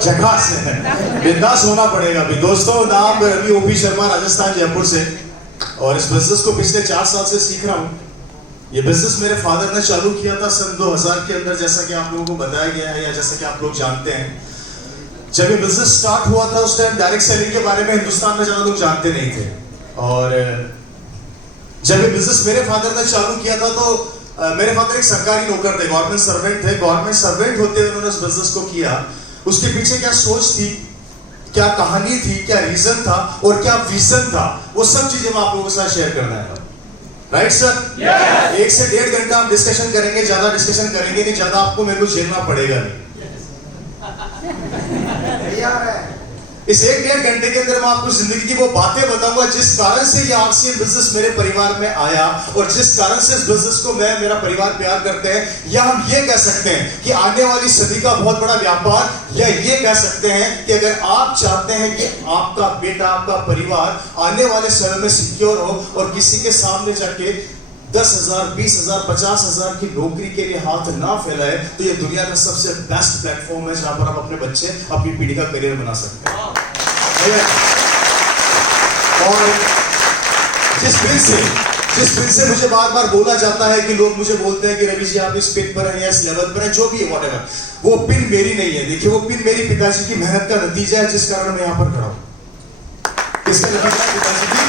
झकास है, बिंदास होना पड़ेगा भी। दोस्तों, नाम रवि ओपी शर्मा, राजस्थान जयपुर से, और इस बिजनेस को पिछले 4 साल से सीख रहा हूँ। ये बिजनेस मेरे फादर ने चालू किया था सन 2000 के अंदर, जैसा कि आप लोगों को बताया गया है या जैसा कि आप लोग जानते हैं। जब ये बिजनेस स्टार्ट हुआ था उस टाइम डायरेक्ट सेलिंग के बारे में हिंदुस्तान में ज्यादा लोग जानते नहीं थे, और जब ये बिजनेस मेरे फादर ने चालू किया था तो मेरे फादर एक सरकारी नौकर थे, गवर्नमेंट सर्वेंट थे। गवर्नमेंट सर्वेंट होते हुए उन्होंने इस बिजनेस को किया। उसके पीछे क्या सोच थी, क्या कहानी थी, क्या रीजन था और क्या विजन था, वो सब चीजें मैं आप लोगों के साथ शेयर करना है। Right sir? 1 से 1.5 घंटा हम डिस्कशन करेंगे, ज्यादा डिस्कशन करेंगे नहीं, ज्यादा आपको मेरे को झेलना पड़ेगा नहीं। इस 1-1.5 घंटे के अंदर मैं आपको जिंदगी की वो बातें बताऊंगा जिस कारण से ये आरसीएम बिजनेस मेरे परिवार में आया, और जिस कारण से इस बिजनेस को मेरा परिवार प्यार करते हैं। या हम ये कह सकते हैं कि आने वाली सदी का बहुत बड़ा व्यापार, या ये कह सकते हैं कि अगर आप चाहते हैं कि आपका बेटा, आपका परिवार आने वाले समय में सिक्योर हो और किसी के सामने जाके 10,000, 20,000, 50,000 की नौकरी के लिए हाथ ना फैलाए, तो ये दुनिया का सबसे बेस्ट प्लेटफॉर्म है जहां पर आप अपने बच्चे, अपनी पीढ़ी का करियर बना सकते हैं। और जिस पिन से मुझे बार बार बोला जाता है कि लोग मुझे बोलते हैं कि रवि जी आप इस पिन पर हैं या इस लेवल पर हैं, जो भी है व्हाटएवर, वो पिन मेरी नहीं है। देखिए, वो पिन मेरी पिताजी की मेहनत का नतीजा है, जिस कारण मैं यहाँ पर खड़ा हूँ। किसका नतीजा? पिताजी की।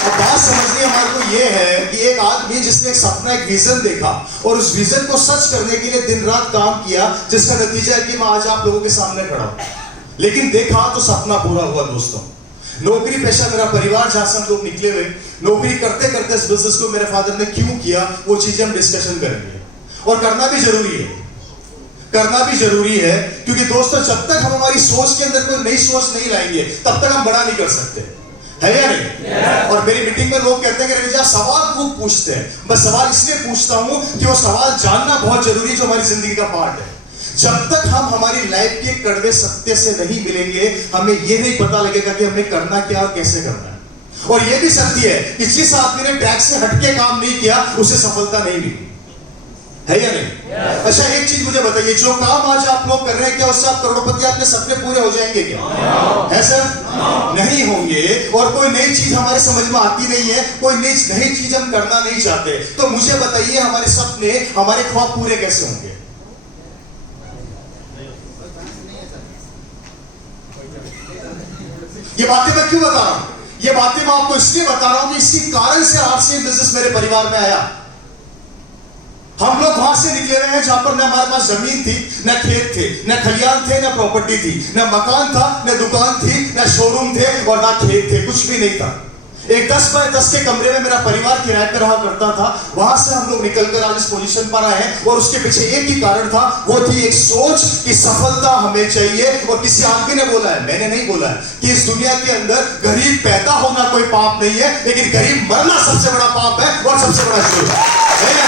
अब बात समझनी हमारे को ये है कि एक आदमी जिसने एक सपना, एक विजन देखा और उस विजन को सच करने के लिए दिन रात काम किया, जिसका नतीजा है कि मैं आज आप लोगों के सामने खड़ा हूं। लेकिन देखा तो सपना पूरा हुआ। दोस्तों, नौकरी पेशा मेरा परिवार जहां से हम लोग निकले हुए, नौकरी करते करते इस बिजनेस को मेरे फादर ने क्यों किया, वो चीजें हम डिस्कशन करेंगे। और करना भी जरूरी है, करना भी जरूरी है, क्योंकि दोस्तों जब तक हम हमारी सोच के अंदर कोई नई सोच नहीं लाएंगे तब तक हम बड़ा नहीं कर सकते, है या नहीं? और मेरी मीटिंग में लोग कहते हैं कि रवि जी आप सवाल खूब पूछते हैं। मैं सवाल इसलिए पूछता हूं कि वो सवाल जानना बहुत जरूरी है, जो हमारी जिंदगी का पार्ट है। जब तक हम हमारी लाइफ के कड़वे सत्य से नहीं मिलेंगे, हमें यह नहीं पता लगेगा कि हमें करना क्या और कैसे करना है। और यह भी सत्य है कि जिस आदमी ने ट्रैक से हटके काम नहीं किया, उसे सफलता नहीं मिली, है या नहीं? अच्छा, एक चीज मुझे बताइए, जो काम आज आप लोग कर रहे हैं, क्या उससे आप करोड़पति, आपके सपने पूरे हो जाएंगे क्या? है सर? नहीं होंगे। और कोई नई चीज हमारे समझ में आती नहीं है, कोई नई चीज हम करना नहीं चाहते, तो मुझे बताइए हमारे सपने, हमारे ख्वाब पूरे कैसे होंगे? ये बातें मैं क्यों बता रहा हूं? ये बातें मैं आपको इसलिए बता रहा हूं कि इसी कारण से आरसीएम बिजनेस मेरे परिवार में आया। हम लोग वहां से निकले हुए हैं जहां पर न हमारे पास जमीन थी, न खेत थे, न खलियान थे, न प्रॉपर्टी थी, न मकान था, न दुकान थी, न शोरूम थे और न खेत थे, कुछ भी नहीं था। एक 10 बाय 10 के कमरे में मेरा परिवार किराए पर रहा करता था। वहां से हम लोग निकलकर आज इस पोजीशन पर आए हैं, और उसके पीछे एक ही कारण था, वो थी एक सोच कि सफलता हमें चाहिए। और किसी आदमी ने बोला है, मैंने नहीं बोला है, कि इस दुनिया के अंदर गरीब पैदा होना कोई पाप नहीं है, लेकिन गरीब मरना सबसे बड़ा पाप है और सबसे बड़ा जुर्म है। मैंने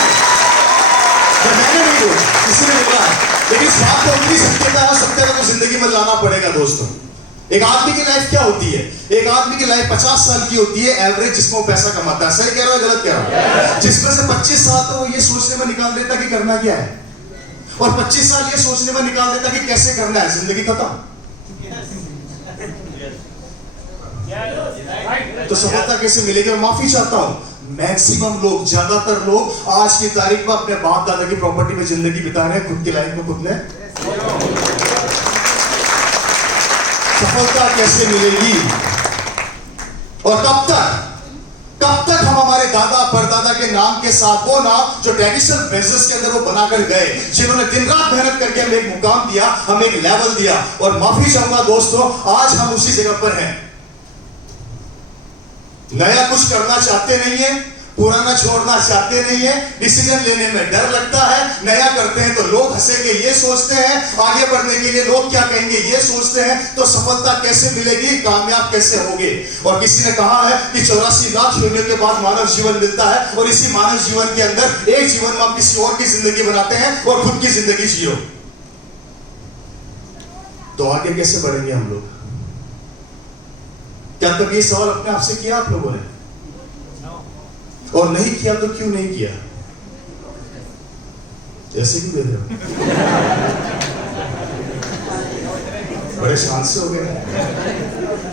नहीं बोला, किसी ने बोला है, लेकिन इस बात को उतनी सत्यता को जिंदगी में लाना पड़ेगा। दोस्तों, एक आदमी की लाइफ क्या होती है? एक आदमी की लाइफ 50 साल की होती है एवरेज, जिसमें वो पैसा कमाता है। सही कह रहा है, गलत कह रहा है? जिसमें से 25 साल तो वो ये सोचने में निकाल देता कि करना क्या है, और 25 साल ये सोचने में निकाल देता कि कैसे करना है। जिंदगी खत्म। तो सफलता कैसे मिलेगी? मैं माफी चाहता हूं, मैक्सिमम लोग, ज्यादातर लोग आज की तारीख में अपने बाप दादा की प्रॉपर्टी में जिंदगी बिता रहे हैं, खुद की लाइफ में खुद ने। सफलता कैसे मिलेगी? और कब तक हम हमारे दादा परदादा के नाम के साथ, वो नाम जो ट्रेडिशनल बिजनेस के अंदर वो बनाकर गए, जिन्होंने दिन रात मेहनत करके हमें एक मुकाम दिया, हमें एक लेवल दिया। और माफी चाहूंगा दोस्तों, आज हम उसी जगह पर हैं। नया कुछ करना चाहते नहीं है, पुराना छोड़ना चाहते नहीं है, डिसीजन लेने में डर लगता है। नया करते हैं तो लोग हंसेंगे ये सोचते हैं, आगे बढ़ने के लिए लोग क्या कहेंगे ये सोचते हैं। तो सफलता कैसे मिलेगी, कामयाब कैसे होगे? और किसी ने कहा है कि 84 लाख योनियों के बाद मानव जीवन मिलता है, और इसी मानव जीवन के अंदर एक जीवन में आप किसी और की जिंदगी बनाते हैं और खुद की जिंदगी जियो। तो आगे कैसे बढ़ेंगे हम लोग? क्या कभी ये सवाल अपने आप से किया आप लोगों ने? और नहीं किया तो क्यों नहीं किया? ऐसे क्यों दे रहे हो? बड़े शांत से हो गए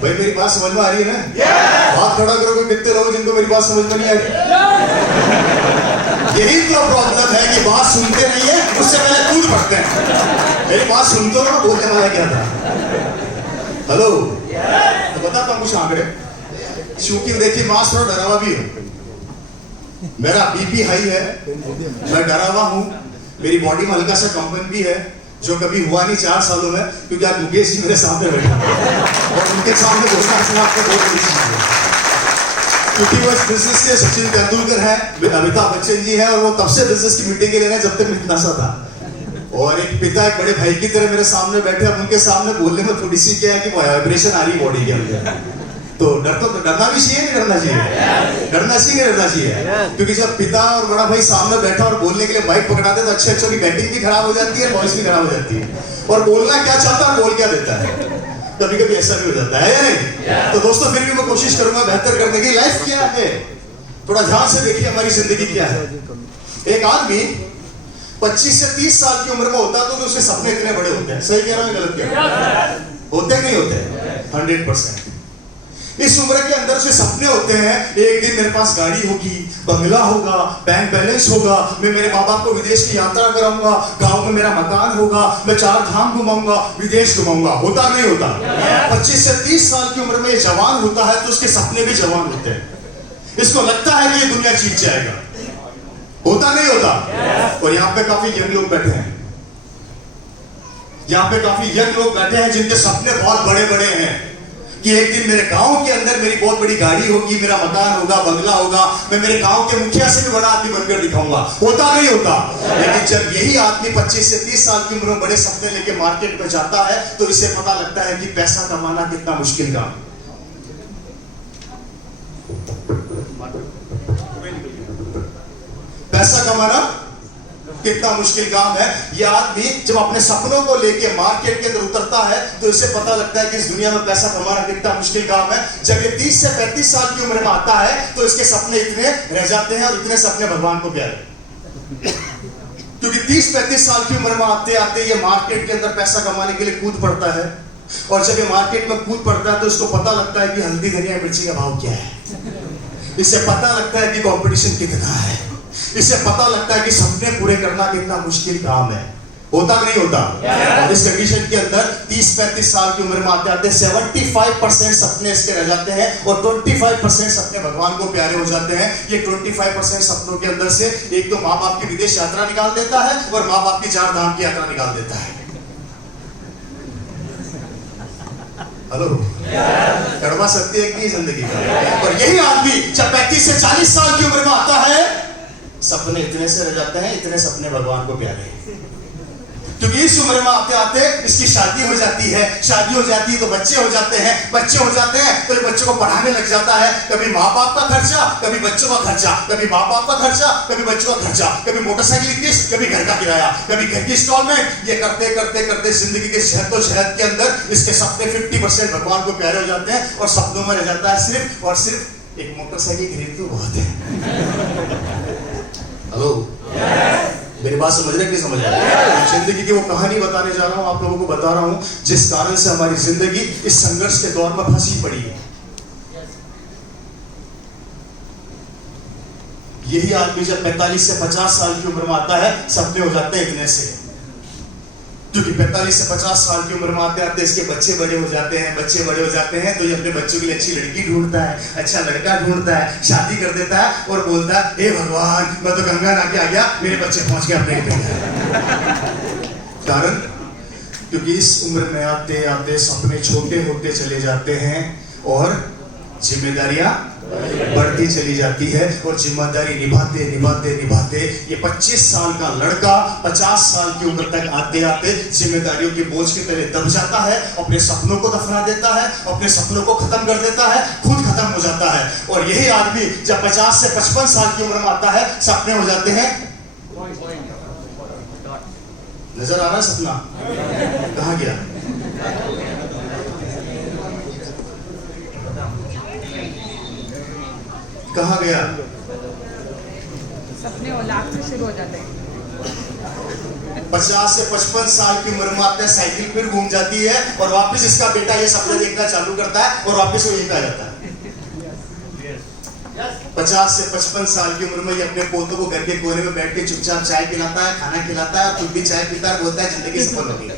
भाई, मेरी बात समझ में आ रही है ना? हाथ खड़ा करो कोई कितने लोग जिनको मेरी बात समझ में नहीं आ रही। यही तो प्रॉब्लम है कि बात सुनते नहीं है, उससे पहले कूद पड़ते हैं। मेरी बात सुनते हो ना, बोलने वाला क्या था? हेलो, तो बताता हूँ कुछ आंकड़े। क्योंकि देखिए मास थोड़ा डरावा भी है, मेरा बीपी हाई है, मैं डरावा हूँ, मेरी बॉडी में हल्का सा कंपन भी है, जो कभी हुआ नहीं 4 सालों में, क्योंकि आज मुकेश जी मेरे सामने बैठे और उनके सामने घोषणा सुना आपको बहुत बड़ी चीज है, क्योंकि वो इस बिजनेस के सचिन तेंदुलकर है, अमिताभ बच्चन जी है, और वो तब से बिजनेस की मीटिंग के लिए जब तक मैं नशा था। और एक पिता एक बड़े भाई की तरह मेरे सामने बैठे, अब उनके सामने बोलने में थोड़ी सी क्या है कि वाइब्रेशन आ रही बॉडी के अंदर। तो डरना भी चाहिए, नहीं डरना चाहिए? डरना चाहिए, नहीं डरना चाहिए? क्योंकि जब पिता और बड़ा भाई सामने बैठा और बोलने के लिए माइक पकड़ाते तो अच्छे अच्छों की बैटिंग भी खराब हो जाती है, वॉइस भी खराब हो जाती है, और बोलना क्या चाहता है बोल क्या देता है, कभी कभी ऐसा भी हो जाता है या नहीं? तो दोस्तों फिर भी मैं कोशिश करूंगा बेहतर करने की। लाइफ क्या है, थोड़ा ध्यान से देखिए हमारी जिंदगी क्या है। एक आदमी 25 से 30 साल की उम्र में होता तो उसके सपने इतने बड़े होते हैं। सही कह रहा हूं, गलत कह रहा हूं? होते नहीं होते? 100%। इस उम्र के अंदर से सपने होते हैं, एक दिन मेरे पास गाड़ी होगी, बंगला होगा, बैंक बैलेंस होगा, मैं मेरे माँ बाप को विदेश की यात्रा कराऊंगा, गांव में मेरा मकान होगा, मैं 4 धाम घुमाऊंगा, विदेश घुमाऊंगा। होता नहीं होता? 25 से 30 साल की उम्र में ये जवान होता है तो उसके सपने भी जवान होते हैं। इसको लगता है कि ये दुनिया जीत जाएगा। होता नहीं होता? और यहाँ पे काफी यंग लोग बैठे हैं, यहाँ पे काफी यंग लोग बैठे हैं जिनके सपने बहुत बड़े बड़े हैं कि एक दिन मेरे गांव के अंदर मेरी बहुत बड़ी गाड़ी होगी, मेरा मकान होगा, बंगला होगा, मैं मेरे गांव के मुखिया से भी बड़ा आदमी बनकर दिखाऊंगा। होता नहीं होता? लेकिन जब यही आदमी 25 से 30 साल की उम्र में बड़े सपने लेके मार्केट में जाता है तो इसे पता लगता है कि पैसा कमाना कितना मुश्किल काम है। पैसा कमाना कितना मुश्किल काम है। यह आदमी जब अपने सपनों को लेके मार्केट के अंदर उतरता है तो इसे पता लगता है कि इस दुनिया में पैसा कमाना कितना मुश्किल काम है। जब ये 30 से 35 साल की उम्र में आता है तो इसके सपने इतने रह जाते हैं, और इतने सपने भगवान को प्यारे, क्योंकि 30-35 साल की उम्र में आते आते ये मार्केट के अंदर पैसा कमाने के लिए कूद पड़ता है। और जब ये मार्केट में कूद पड़ता है तो इसको पता लगता है कि हल्दी धनिया मिर्ची का भाव क्या है, इसे पता लगता है कि कंपटीशन कितना है, इसे पता लगता है कि सपने पूरे करना कितना मुश्किल काम है। होता नहीं होता? और इस कंडीशन के अंदर 30-35 साल की उम्र में आते आते 75% सपने इसके रह जाते हैं और 25% सपने भगवान को प्यारे हो जाते हैं। ये 25% सपनों के अंदर से एक तो माँ बाप की विदेश यात्रा निकाल देता है और माँ बाप की 4 धाम की यात्रा निकाल देता है। हेलो, कड़वा सत्य है कि जिंदगी का। और यही आदमी जब 35 से 40 साल की उम्र में आता है, सपने इतने से रह जाते हैं, इतने सपने भगवान को प्यारे हैं। क्योंकि इस उम्र में आते आते इसकी शादी हो जाती है, शादी हो जाती है तो बच्चे हो जाते हैं, बच्चे हो जाते हैं तो बच्चों को पढ़ाने लग जाता है। कभी माँ बाप का खर्चा, कभी बच्चों का खर्चा, कभी माँ बाप का खर्चा, कभी बच्चों का खर्चा, कभी मोटरसाइकिल की किस्त, कभी घर का किराया, कभी घर की इंस्टॉलमेंट। ये करते करते करते जिंदगी के जहद के अंदर इसके सपने 50% भगवान को प्यारे हो जाते हैं और सपनों में रह जाता है सिर्फ और सिर्फ एक मोटरसाइकिल खरीद तो बहुत है। हेलो, मेरी बात समझ रहे कि समझ रहे? जिंदगी की वो कहानी बताने जा रहा हूं, आप लोगों को बता रहा हूं जिस कारण से हमारी जिंदगी इस संघर्ष के दौर में फंसी पड़ी है। यही आदमी जब 45 से 50 साल की उम्र में आता है, सपने हो जाते हैं इतने से, क्योंकि 45 से 50 साल की उम्र में आते आते इसके बच्चे बड़े हो जाते हैं। बच्चे बड़े हो जाते हैं तो ये अपने बच्चों के लिए अच्छी लड़की ढूंढता है, अच्छा लड़का ढूंढता है, शादी कर देता है और बोलता है, हे भगवान, मैं तो गंगा नहा के आ गया, मेरे बच्चे पहुंच गए अपने घर। कारण क्योंकि इस उम्र में आते आते सपने छोटे होते चले जाते हैं और जिम्मेदारियां बढ़ती चली जाती है, और जिम्मेदारी निभाते निभाते निभाते ये 25 साल का लड़का 50 साल की उम्र तक आते आते जिम्मेदारियों के बोझ के तले दब जाता है, अपने सपनों को दफना देता है, अपने सपनों को खत्म कर देता है, खुद खत्म हो जाता है। और यही आदमी जब 50 से 55 साल की उम्र में आता है, सपने हो जाते हैं। नजर आ रहा है सपना? कहाँ गया? कहाँ गया? सपने और लाख से शुरू हो जाते हैं। 50 से 55 साल की उम्र में आपने साइकिल फिर घूम जाती है और वापस इसका बेटा ये सपने देखना चालू करता है और वापस वो यहीं पे आ जाता है। 50 से 55 साल की उम्र में ये अपने पोतों को घर के कोने में बैठ के चुपचाप चाय पिलाता है, खाना खिलाता है, खुद भी चाय पीता है, बोलता है जिंदगी सफल होगी।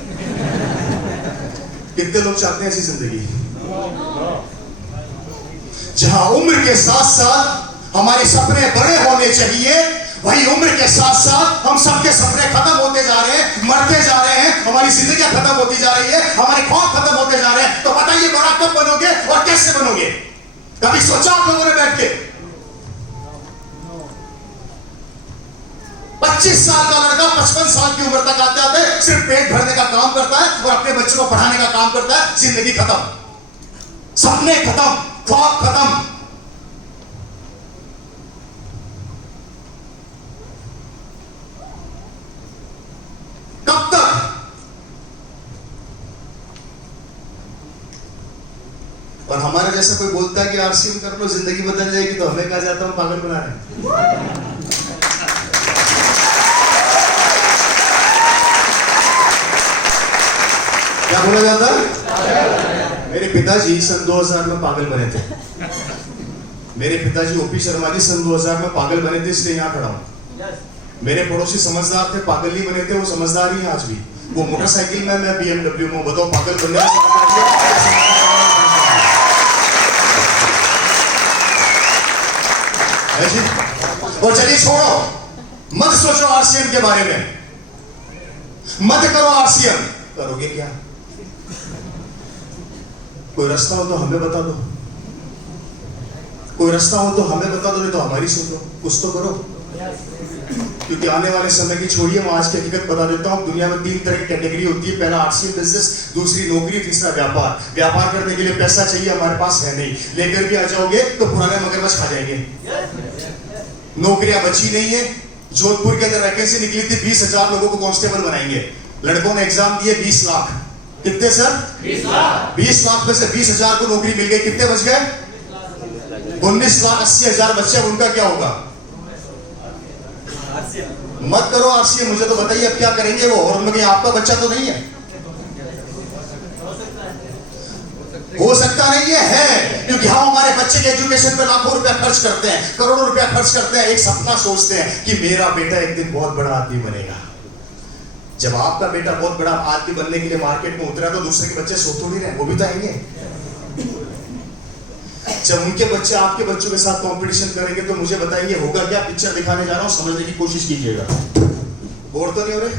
कितने लोग चाहते हैं ऐसी जिंदगी जहां उम्र के साथ साथ हमारे सपने बड़े होने चाहिए, वही उम्र के साथ साथ हम सबके सपने खत्म होते जा रहे हैं, मरते जा रहे हैं, हमारी जिंदगी खत्म होती जा रही है, हमारे ख्वाब खत्म होते जा रहे हैं। तो बताइए बड़ा कब बनोगे और कैसे बनोगे? कभी सोचा आप लोगों ने बैठ के? 25 साल का लड़का 55 साल की उम्र तक आते आते सिर्फ पेट भरने का काम करता है और अपने बच्चों को पढ़ाने का काम करता है। जिंदगी खत्म, सपने खत्म, ख्वाब खत्म। कब तक? और हमारा जैसा कोई बोलता है कि आरसीएम कर लो जिंदगी बदल जाएगी, तो हमें कहा जाता है पागल बना रहे हैं। क्या बोला जाता है? मेरे पिताजी सन 2000 में पागल बने थे। मेरे पिताजी ओपी शर्मा जी सन 2000 में पागल बने थे, इसलिए यहां खड़ा हूं। मेरे पड़ोसी समझदार थे, पागल नहीं बने थे, वो समझदार ही हैं आज भी। वो मोटरसाइकिल में, मैं BMW में। बताओ पागल बनने और चलिए छोड़ो, मत सोचो आरसीएम के बारे में, मत करो आरसीएम। करोगे क्या? कोई रास्ता हो तो हमें बता दो, कोई रास्ता हो तो हमें बता दो, नहीं तो हमारी सुन लो, कुछ तो करो। क्योंकि आने वाले समय की छोड़िए, मैं आज की हकीकत बता देता हूं। दुनिया में 3 तरह की कैटेगरी होती है। पहला आरसीएम बिजनेस, दूसरी नौकरी, तीसरा व्यापार। व्यापार करने के लिए पैसा चाहिए, हमारे पास है नहीं। लेकर भी आ जाओगे तो पुराने मगरमच्छ खा जाएंगे। नौकरियां बची नहीं है। जोधपुर के अंदर वैकेंसी निकली थी, 20,000 लोगों को कांस्टेबल बनाएंगे। लड़कों ने एग्जाम दिए, 20 लाख। कितने सर? 20 लाख। 20 लाख में से 20,000 को नौकरी मिल गई। कितने बच गए? 19,80,000 बच्चे। उनका क्या होगा? मत करो आरसीएम। मुझे तो बताइए अब क्या करेंगे वो? और उनमें आपका बच्चा तो नहीं है? हो सकता नहीं है, क्योंकि हम हमारे बच्चे के एजुकेशन पे लाखों रुपया खर्च करते हैं, करोड़ों रुपया खर्च करते हैं। एक सपना सोचते हैं कि मेरा बेटा एक दिन बहुत बड़ा आदमी बनेगा। जब आपका बेटा बहुत बड़ा आदमी बनने के लिए मार्केट में उतरा, तो दूसरे के बच्चे सो थोड़ी रहे, वो भी तो आएंगे। जब उनके बच्चे आपके बच्चों के साथ कंपटीशन करेंगे, तो मुझे बताइए होगा क्या? पिक्चर दिखाने जा रहा हूं, समझने की कोशिश कीजिएगा। बोर तो नहीं हो रहे?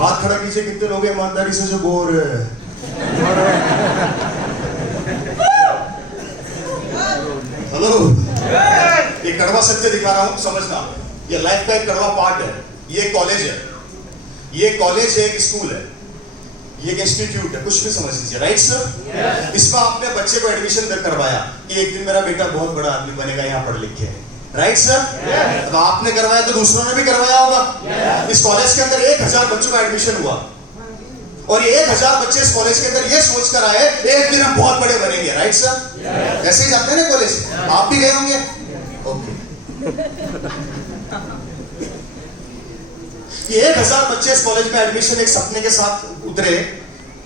हाथ खड़ा कीजिए, कितने लोग ईमानदारी से जो बोर है। हेलो, ये कड़वा सत्य दिखा रहा हूं, समझना। ये लाइफ का एक कड़वा पार्ट है। ये कॉलेज है, ये कॉलेज है, एक स्कूल है, ये एक इंस्टीट्यूट है, कुछ भी समझ लीजिए। Right sir? इसमें आपने बच्चे को एडमिशन करवाया कि एक दिन मेरा बेटा बहुत बड़ा आदमी बनेगा, यहाँ पढ़ लिख के। Right sir? अब आपने करवाया तो दूसरों ने भी करवाया होगा। इस कॉलेज के अंदर 1000 बच्चों का एडमिशन हुआ और ये 1000 बच्चे इस कॉलेज के अंदर ये सोच कर आए एक दिन हम बहुत बड़े बनेंगे। Right sir? ऐसे ही जाते हैं ना कॉलेज, आप भी गए होंगे। ओके, ये 1000 बच्चे इस कॉलेज में एडमिशन एक सपने के साथ उतरे।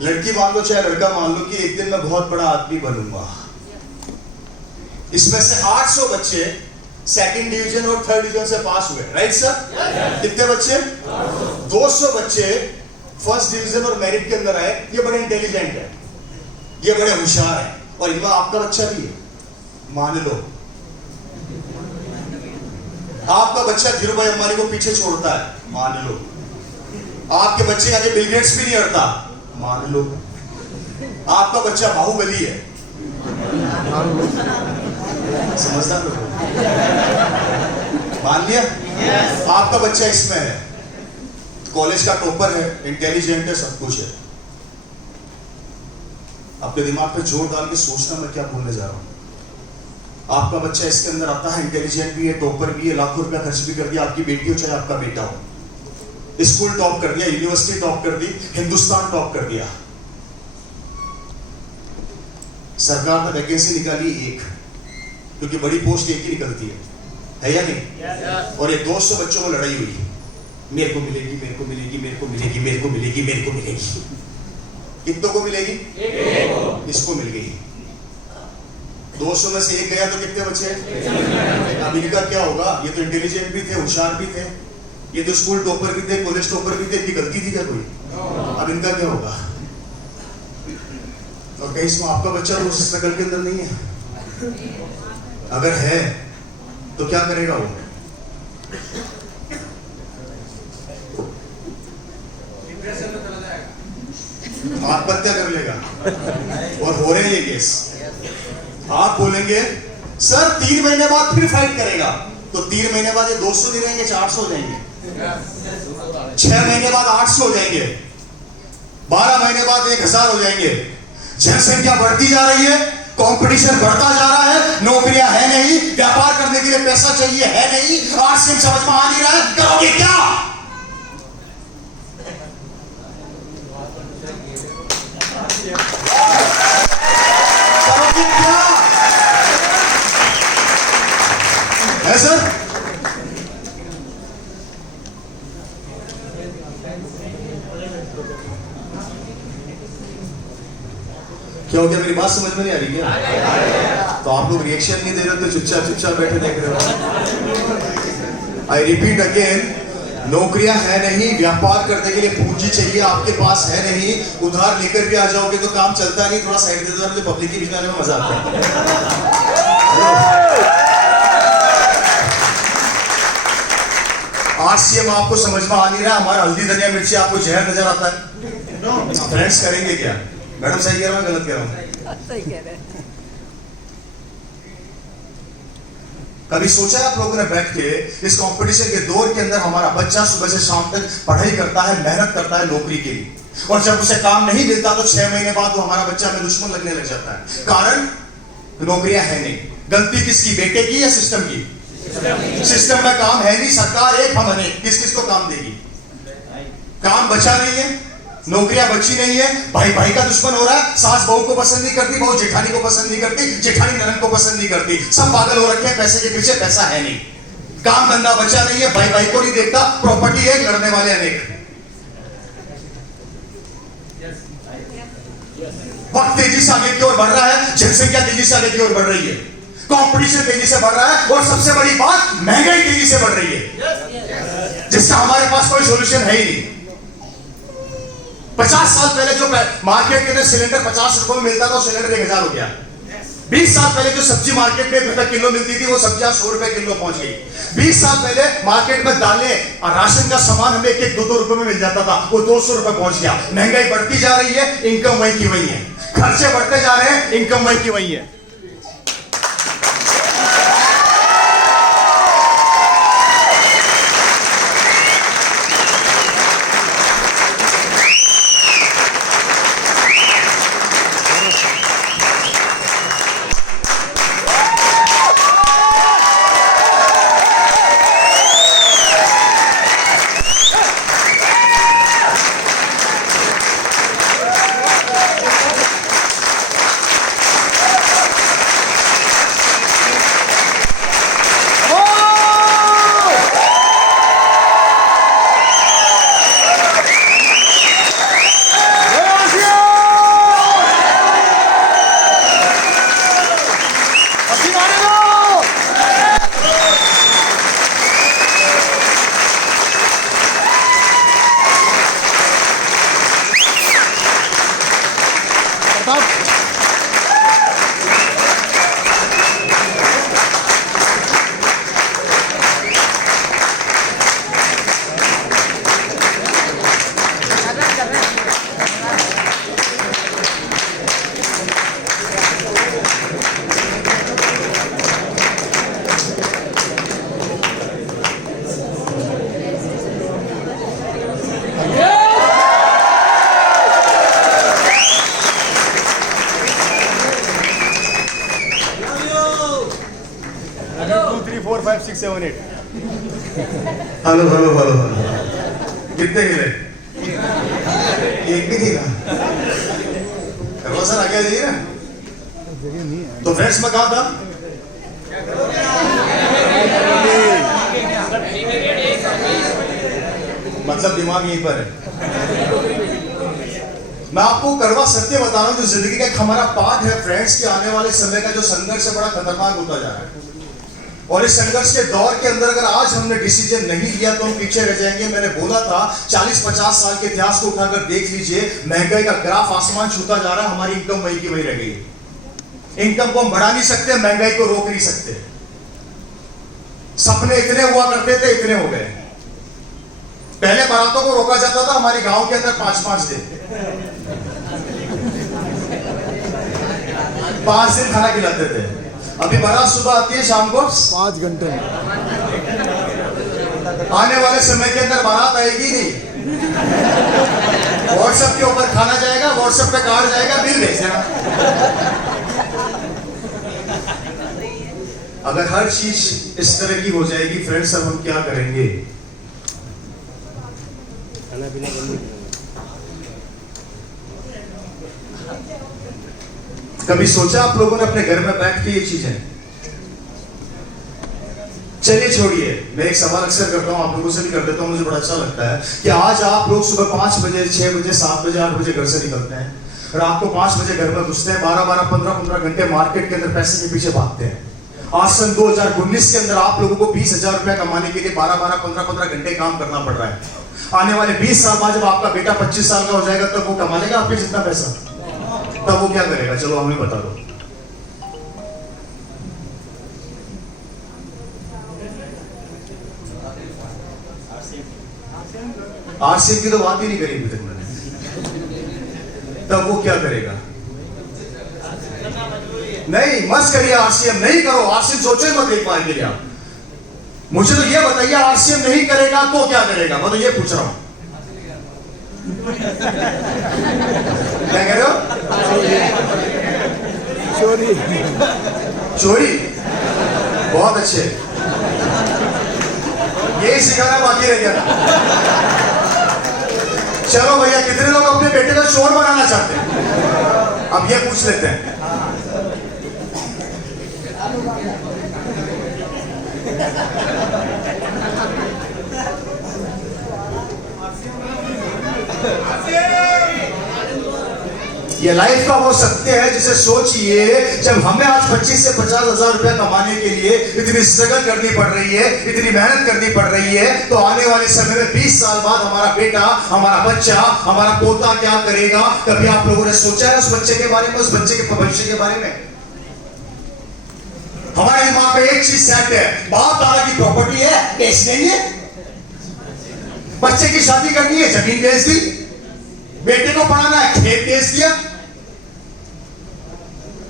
लड़की मान लो चाहे लड़का मान लो कि एक दिन मैं बहुत बड़ा आदमी बनूंगा। इसमें से 800 बच्चे सेकंड डिवीजन और थर्ड डिवीजन से पास हुए। Right sir? कितने बच्चे? 200 बच्चे फर्स्ट डिवीजन और मेरिट के अंदर आए। ये बड़े इंटेलिजेंट है, ये बड़े होशियार है, और इनमें आपका बच्चा भी है। मान लो आपका बच्चा धीरूभाई अंबानी को पीछे छोड़ता है, मान लो आपके बच्चे आगे बिल गेट्स भी नहीं हटता, मान लो आपका बच्चा बाहुबली है, समझदार लोग, मान लिया। आपका बच्चा इसमें है, कॉलेज का टॉपर है, इंटेलिजेंट है, सब कुछ है। अपने दिमाग पे जोर डाल के सोचना मैं क्या बोलने जा रहा हूं। आपका बच्चा इसके अंदर आता है, इंटेलिजेंट भी है, टॉपर भी है, लाखों रुपया खर्च भी कर दिया। आपकी बेटी हो चाहे आपका बेटा हो, स्कूल टॉप कर दिया, यूनिवर्सिटी टॉप कर दी, हिंदुस्तान टॉप कर दिया। सरकार ने वैकेंसी निकाली एक, क्योंकि बड़ी पोस्ट एक ही निकलती है या नहीं? और ये 200 बच्चों में लड़ाई हुई। मेरे को मिलेगी, मेरे को मिलेगी, मेरे को मिलेगी, मेरे को मिलेगी, मेरे को मिलेगी। कितनों को मिलेगी? इसको मिल गई। 200 में से एक गया तो कितने बचे? अब इनका क्या होगा? ये तो इंटेलिजेंट भी थे, होशियार भी थे, ये तो स्कूल टॉपर भी थे, कॉलेज टॉपर भी थे, इनकी गलती थी क्या कोई? अब इनका क्या होगा? और कहीं इसमें आपका बच्चा तो उस स्ट्रगल के अंदर नहीं है? अगर है तो क्या करेगा वो? आत्महत्या कर लेगा। और हो रहे हैं ये केस। आप बोलेंगे सर 3 महीने बाद फिर फाइट करेगा, तो 3 महीने बाद ये 200 नहीं रहेंगे, 400 हो जाएंगे, 6 महीने बाद 800 हो जाएंगे, 12 महीने बाद 1000 हो जाएंगे। जनसंख्या बढ़ती जा रही है, कंपटीशन बढ़ता जा रहा है, नौकरियां है नहीं, व्यापार करने के लिए पैसा चाहिए है नहीं, आरसीएम समझ में आ नहीं रहा है, करोगे क्या? करोगे क्या? है सर? क्या हो गया? मेरी बात समझ में नहीं आ रही क्या? तो आप लोग रिएक्शन नहीं दे रहे हो, तो चुपचाप बैठे देख रहे हो। आई रिपीट अगेन, नौकरियां है नहीं, व्यापार करने के लिए पूंजी चाहिए, आपके पास है नहीं, उधार लेकर भी आ जाओगे तो काम चलता नहीं। थोड़ा साइड दे दो, मुझे पब्लिक के बीच में मजा आता है। आरसीएम आपको समझ में आ नहीं रहा, हमारा हल्दी धनिया मिर्ची आपको जहर नजर आता है। फ्रेंड्स करेंगे क्या? मैडम सही कह रहा हूं, गलत कह रहा हूं? सही कह रहे हैं। कभी सोचा है आप लोगों ने बैठ के इस कंपटीशन के दौर के अंदर हमारा बच्चा सुबह से शाम तक पढ़ाई करता है, मेहनत करता है नौकरी के लिए, और जब उसे काम नहीं मिलता तो 6 महीने बाद वो हमारा बच्चा में दुश्मन लगने लग जाता है। कारण नौकरियां है नहीं। गलती किसकी? बेटे की या सिस्टम की? सिस्टम में काम है नहीं, सरकार एक हम अनेक, किस किस को काम देगी? काम बचा नहीं है, नौकरियां बची नहीं है, भाई भाई का दुश्मन हो रहा है, सास बहू को पसंद नहीं करती, बहू जेठानी को पसंद नहीं करती, जेठानी ननद को पसंद नहीं करती, सब पागल हो रखे हैं पैसे के पीछे। पैसा है नहीं, काम धंधा बचा नहीं है, भाई भाई को नहीं देखता, प्रॉपर्टी है, लड़ने वाले अनेक। वक्त तेजी से आगे की ओर बढ़ रहा है, जनसंख्या तेजी से आगे की ओर बढ़ रही है, कंपटीशन तेजी से बढ़ रहा है, और सबसे बड़ी बात महंगाई तेजी से बढ़ रही है, जिसका हमारे पास कोई सोल्यूशन है ही नहीं। 50 साल पहले जो मार्केट के अंदर सिलेंडर 50 रुपए में मिलता था, सिलेंडर 1000 हो गया। 20 साल पहले जो सब्जी मार्केट में 1 रुपए किलो मिलती थी, वो सब्जियां 100 रुपए किलो पहुंच गई। 20 साल पहले मार्केट में दालें और राशन का सामान हमें 1-2 रुपए में मिल जाता था, वो 200 रुपए पहुंच गया। महंगाई बढ़ती जा रही है, इनकम वही की वही है, खर्चे बढ़ते जा रहे हैं, इनकम वही की वही है। हेलो हेलो हेलो कितने हिले? एक भी नहीं ना? सर आगे जाइए ना। तो फ्रेंड्स में कहा था मतलब दिमाग यहीं पर है। मैं आपको कड़वा सत्य बता रहा हूं, जो जिंदगी का एक हमारा पार्ट है फ्रेंड्स, के आने वाले समय का जो संघर्ष है बड़ा खतरनाक होता जा रहा है। और इस संघर्ष के दौर के अंदर अगर आज हमने डिसीजन नहीं लिया तो हम पीछे रह जाएंगे। मैंने बोला था 40-50 साल के इतिहास को उठाकर देख लीजिए, महंगाई का ग्राफ आसमान छूता जा रहा है, हमारी इनकम वही की वही रह गई। इनकम को हम बढ़ा नहीं सकते, महंगाई को रोक नहीं सकते। सपने इतने हुआ करते थे, इतने हो गए। पहले बारातों को रोका जाता था हमारे गांव के अंदर 5-5 दिन, 5 दिन खाना खिलाते थे। अभी बारात सुबह आती है, शाम को 5 घंटे। आने वाले समय के अंदर बारात आएगी नहीं, व्हाट्सएप के ऊपर खाना जाएगा, व्हाट्सएप पे कार्ड जाएगा, बिल भेज देना। अगर हर चीज इस तरह की हो जाएगी फ्रेंड्स, अब हम क्या करेंगे? कभी सोचा आप लोगों ने अपने घर में बैठ के ये चीजें? चलिए छोड़िए, मैं एक सवाल अक्सर करता हूं, आप लोगों से भी कर देता हूं, मुझे बड़ा अच्छा लगता है कि आज आप लोग सुबह 5 बजे, 6 बजे, 7 बजे, 8 बजे घर से निकलते हैं, रात को 5 बजे घर में घुसते हैं, 12-12, 15-15 घंटे मार्केट के अंदर पैसे के पीछे भागते हैं। आज सन 2019 के अंदर आप लोगों को 20,000 रुपया कमाने के लिए 12-12, 15-15 घंटे काम करना पड़ रहा है। आने वाले 20 साल बाद जब आपका बेटा 25 साल का हो जाएगा, तब वो कमा लेगा आपके जितना पैसा, तब वो क्या करेगा? चलो हमें बता दो। आरसीएम की तो बात ही नहीं करी अभी तक मैंने। तब वो क्या करेगा? नहीं, मत करिए आरसीएम, नहीं करो आरसीएम, सोचो मत एक बार के लिए आप। मुझे तो ये बताइए, आरसीएम नहीं करेगा तो क्या करेगा? मैं तो ये पूछ रहा हूं। क्या कह रहे हो? चोरी। चोरी? बहुत अच्छे, यही सिखाना बाकी रह गया था। चलो भैया, कितने लोग अपने बेटे को चोर बनाना चाहते हैं? अब ये पूछ लेते हैं। ये लाइफ का वो सत्य है जिसे सोचिए, जब हमें आज 25 से 50,000 रुपया कमाने के लिए इतनी स्ट्रगल करनी पड़ रही है, इतनी मेहनत करनी पड़ रही है, तो आने वाले समय में 20 साल बाद हमारा बेटा, हमारा बच्चा, हमारा पोता क्या करेगा? कभी आप लोगों ने सोचा है उस बच्चे के बारे में, उस बच्चे के भविष्य के बारे में? हमारे दिमाग में एक चीज सेट है, बाप दादा की प्रॉपर्टी है, बेच देंगे। बच्चे की शादी करनी है, जमीन बेच दी। बेटे को पढ़ाना है, खेत बेच दिया।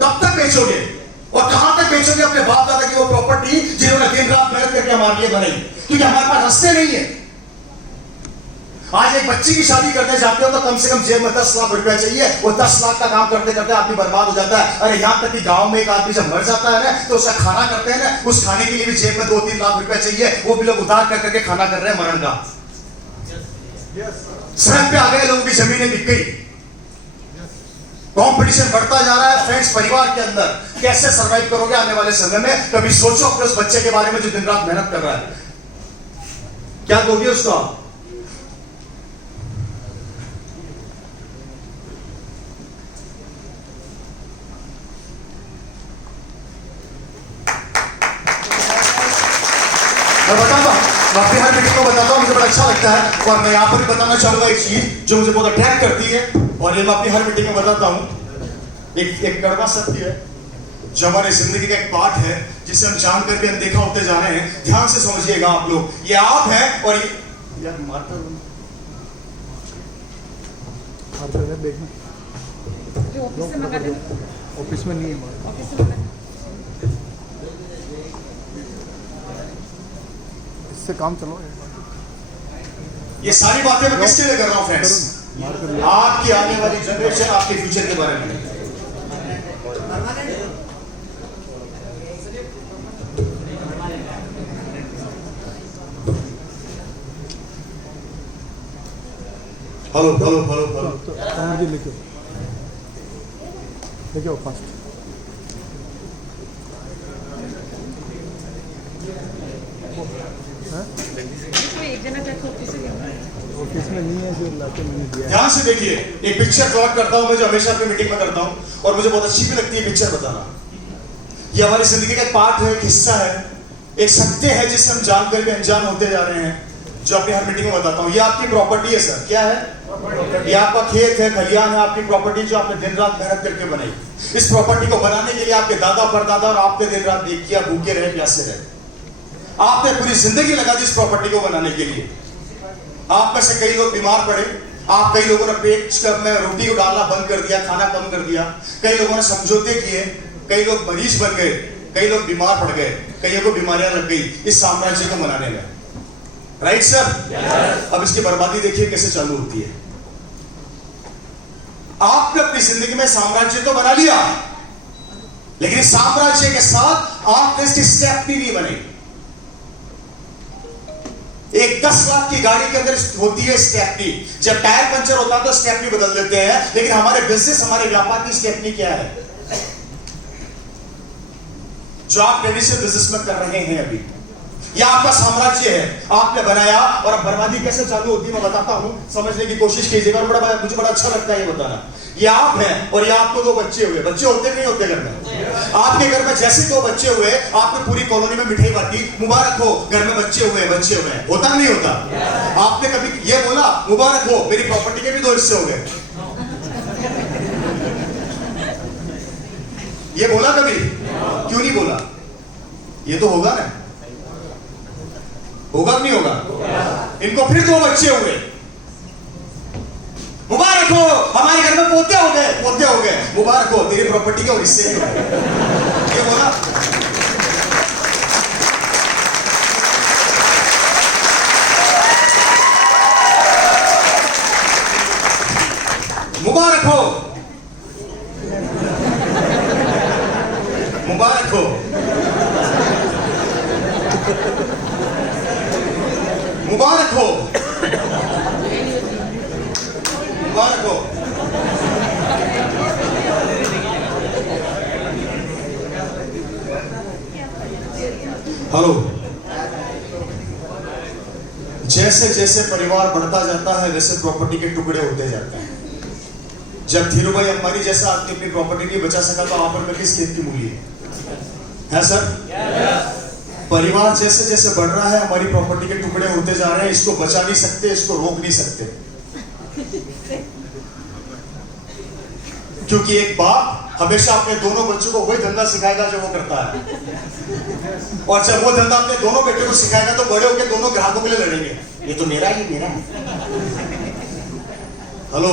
कब तक बेचोगे और कहां तक बेचोगे अपने बाप दादा की वो प्रॉपर्टी जिन्होंने दिन रात मेहनत करके हमारे लिए बनाई? क्योंकि हमारे पास रास्ते नहीं है। आज एक बच्ची की शादी करने जाते हो तो कम से कम जेब में 10 लाख रुपया चाहिए। वो 10 लाख का काम करते करते आदमी बर्बाद हो जाता है। अरे यहां तक कि गांव में एक आदमी जब मर जाता है ना, तो उसका खाना करते हैं ना, उस खाने के लिए भी जेब में 2-3 लाख रुपया चाहिए। वो भी लोग उधार कर करके खाना कर रहे हैं मरण का। सड़क पे आ गए, लोगों की जमीनें बिक गई। कंपटीशन बढ़ता जा रहा है फ्रेंड्स परिवार के अंदर। कैसे सरवाइव करोगे आने वाले समय में? कभी सोचो अपने उस बच्चे के बारे में जो दिन रात मेहनत कर रहा है, क्या दोगे उसको आप? मैं बताता हूं, मैं अपनी हर मीटिंग को बताता हूं, मुझे बड़ा अच्छा लगता है। और मैं यहां पर भी बताना चाहूंगा एक चीज जो मुझे बहुत अट्रैक्ट करती है, और ये मैं अपनी हर मीटिंग में बताता हूं। एक कड़वा सत्य है जो हमारी जिंदगी का एक पार्ट है, जिसे हम जान करके अनदेखा होते जा रहे हैं। ध्यान से समझिएगा आप लोग, ये आप हैं और ये मार्कर देखना ऑफिस से मंगा देना। ऑफिस में नहीं है। ऑफिस से मंगा इससे काम चलो। ये सारी बातें मैं किसके लिए कर रहा हूं फ्रेंड्स? आपकी आने वाली जनरेशन, आपके फ्यूचर के बारे में। हेलो हेलो हेलो हेलो, लिखो फास्ट। एक जना ऑफिस से ऑफिस में नहीं है जो लाके मैंने दिया है। ध्यान से देखिए, एक पिक्चर प्लॉट करता हूं मैं, जो हमेशा अपनी मीटिंग में करता हूं और मुझे बहुत अच्छी भी लगती है पिक्चर बताना। ये हमारी जिंदगी का एक पार्ट है, एक हिस्सा है, एक सत्य है जिससे हम जानकर भी अनजान होते जा रहे हैं, जो अपनी हर मीटिंग में बताता हूं। ये आपकी प्रॉपर्टी है सर। क्या है? ये आपका खेत है, खलियान है, आपकी प्रॉपर्टी जो आपने दिन रात मेहनत करके बनाई। इस प्रॉपर्टी को बनाने के लिए आपके दादा परदादा और आपने दिन रात देख किया, भूखे रहे, प्यासे रहे। आपने पूरी जिंदगी लगा दी इस प्रॉपर्टी को बनाने के लिए। आप में से कई लोग बीमार पड़े, आप कई लोगों ने पेट में रोटी को डालना बंद कर दिया, खाना कम कर दिया, कई लोगों ने समझौते किए, कई लोग मरीज बन गए, कई लोग बीमार पड़ गए, कईयों को बीमारियां लग गई इस साम्राज्य को बनाने में। Right sir? अब इसकी बर्बादी देखिए कैसे चालू होती है। आपने अपनी जिंदगी में साम्राज्य तो बना लिया, लेकिन इस साम्राज्य के साथ आपने इसकी स्टेपनी भी बनी। एक 10 लाख की गाड़ी के अंदर होती है स्टेपनी। जब टायर पंचर होता है तो स्टेपनी बदल देते हैं, लेकिन हमारे बिजनेस, हमारे व्यापार की स्टेपनी क्या है? जो आप ट्रेडिशनल बिजनेस में कर रहे हैं अभी, यह आपका साम्राज्य है, आपने बनाया। और अब बर्बादी कैसे चालू होती है मैं बताता हूं, समझने की कोशिश कीजिएगा। मुझे बड़ा अच्छा लगता है ये बताना। ये आप हैं और ये आपको 2 बच्चे हुए। बच्चे होते नहीं होते घर में? आपके घर में जैसे 2 बच्चे हुए, आपने पूरी कॉलोनी में मिठाई बांटी, मुबारक हो घर में बच्चे हुए, बच्चे हुए। होता नहीं होता? आपने कभी ये बोला मुबारक हो मेरी प्रॉपर्टी के भी 2 हिस्से हो गए? ये बोला कभी? क्यों नहीं बोला? ये तो होगा ना, होगा कि नहीं होगा? इनको फिर 2 बच्चे हुए, मुबारक हो हमारे घर में पोते हो गए, पोते हो गए, मुबारक हो तेरी प्रॉपर्टी के और हिस्से हो गए। ये बोला? मुबारक हो, मुबारक हो, मुबारक हो, मुबारक हो। हेलो। जैसे जैसे परिवार बढ़ता जाता है वैसे प्रॉपर्टी के टुकड़े होते जाते हैं। जब धीरूभाई अंबानी जैसा आदमी अपनी प्रॉपर्टी नहीं बचा सका तो आप में किस खेत की मूली है सर? परिवार जैसे जैसे बढ़ रहा है, हमारी प्रॉपर्टी के टुकड़े होते जा रहे हैं। इसको बचा नहीं सकते, इसको रोक नहीं सकते, क्योंकि एक बाप हमेशा अपने दोनों बच्चों को वही धंधा सिखाएगा जो वो करता है। और जब वो धंधा अपने दोनों बेटे को सिखाएगा तो बड़े होकर दोनों ग्राहकों के लिए लड़ेंगे, ये तो मेरा ही मेरा है। हेलो।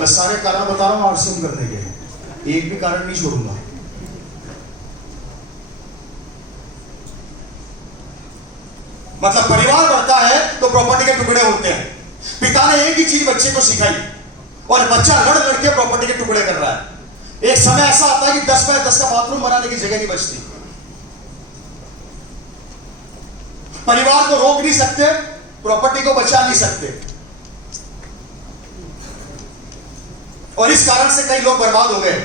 मैं सारे कारण बता रहा हूं आरसीएम करने के, एक भी कारण नहीं छोड़ूंगा। मतलब परिवार बढ़ता है तो प्रॉपर्टी के टुकड़े होते हैं। पिता ने एक ही चीज बच्चे को सिखाई और बच्चा लड़ लड़ के प्रॉपर्टी के टुकड़े कर रहा है। एक समय ऐसा आता है कि 10 बाय 10 का बाथरूम बनाने की जगह नहीं बचती। परिवार को रोक नहीं सकते, प्रॉपर्टी को बचा नहीं सकते, और इस कारण से कई लोग बर्बाद हो गए।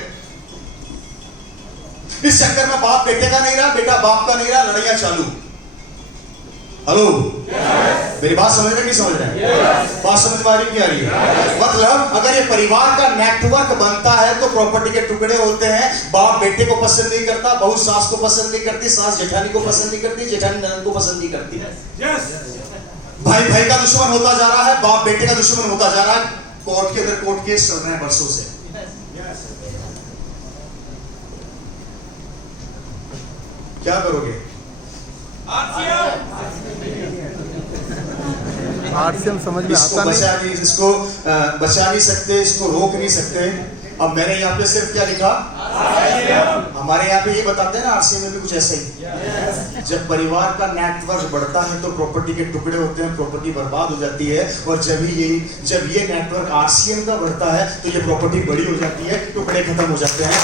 इस चक्कर में बाप बेटे का नहीं रहा, बेटा बाप का नहीं रहा, लड़ाइयां चालू। हेलो। मेरी बात समझ रहे नहीं समझ रहे? बात समझ में आ रही क्या रही है? मतलब अगर ये परिवार का नेटवर्क बनता है तो प्रॉपर्टी के टुकड़े होते हैं। बाप बेटे को पसंद नहीं करता, बहू सास को पसंद नहीं करती, सास जेठानी को पसंद नहीं करती, जेठानी ननद को पसंद नहीं करती। भाई भाई का दुश्मन होता जा रहा है, बाप बेटे का दुश्मन होता जा रहा है। कोर्ट के अंदर कोर्ट केस चल रहे हैं बरसों से। क्या करोगे? आरसीएम समझ में इसको आता बचा नहीं। इसको बचा नहीं सकते, इसको रोक नहीं सकते। अब मैंने यहाँ पे सिर्फ क्या लिखा? हमारे यहाँ पे ये बताते हैं ना, आरसीएम में भी कुछ ऐसा ही। जब परिवार का नेटवर्क बढ़ता है तो प्रॉपर्टी के टुकड़े होते हैं, प्रॉपर्टी बर्बाद हो जाती है। और जब ये नेटवर्क आरसीएम का बढ़ता है तो ये प्रॉपर्टी बड़ी हो जाती है, टुकड़े खत्म हो जाते हैं।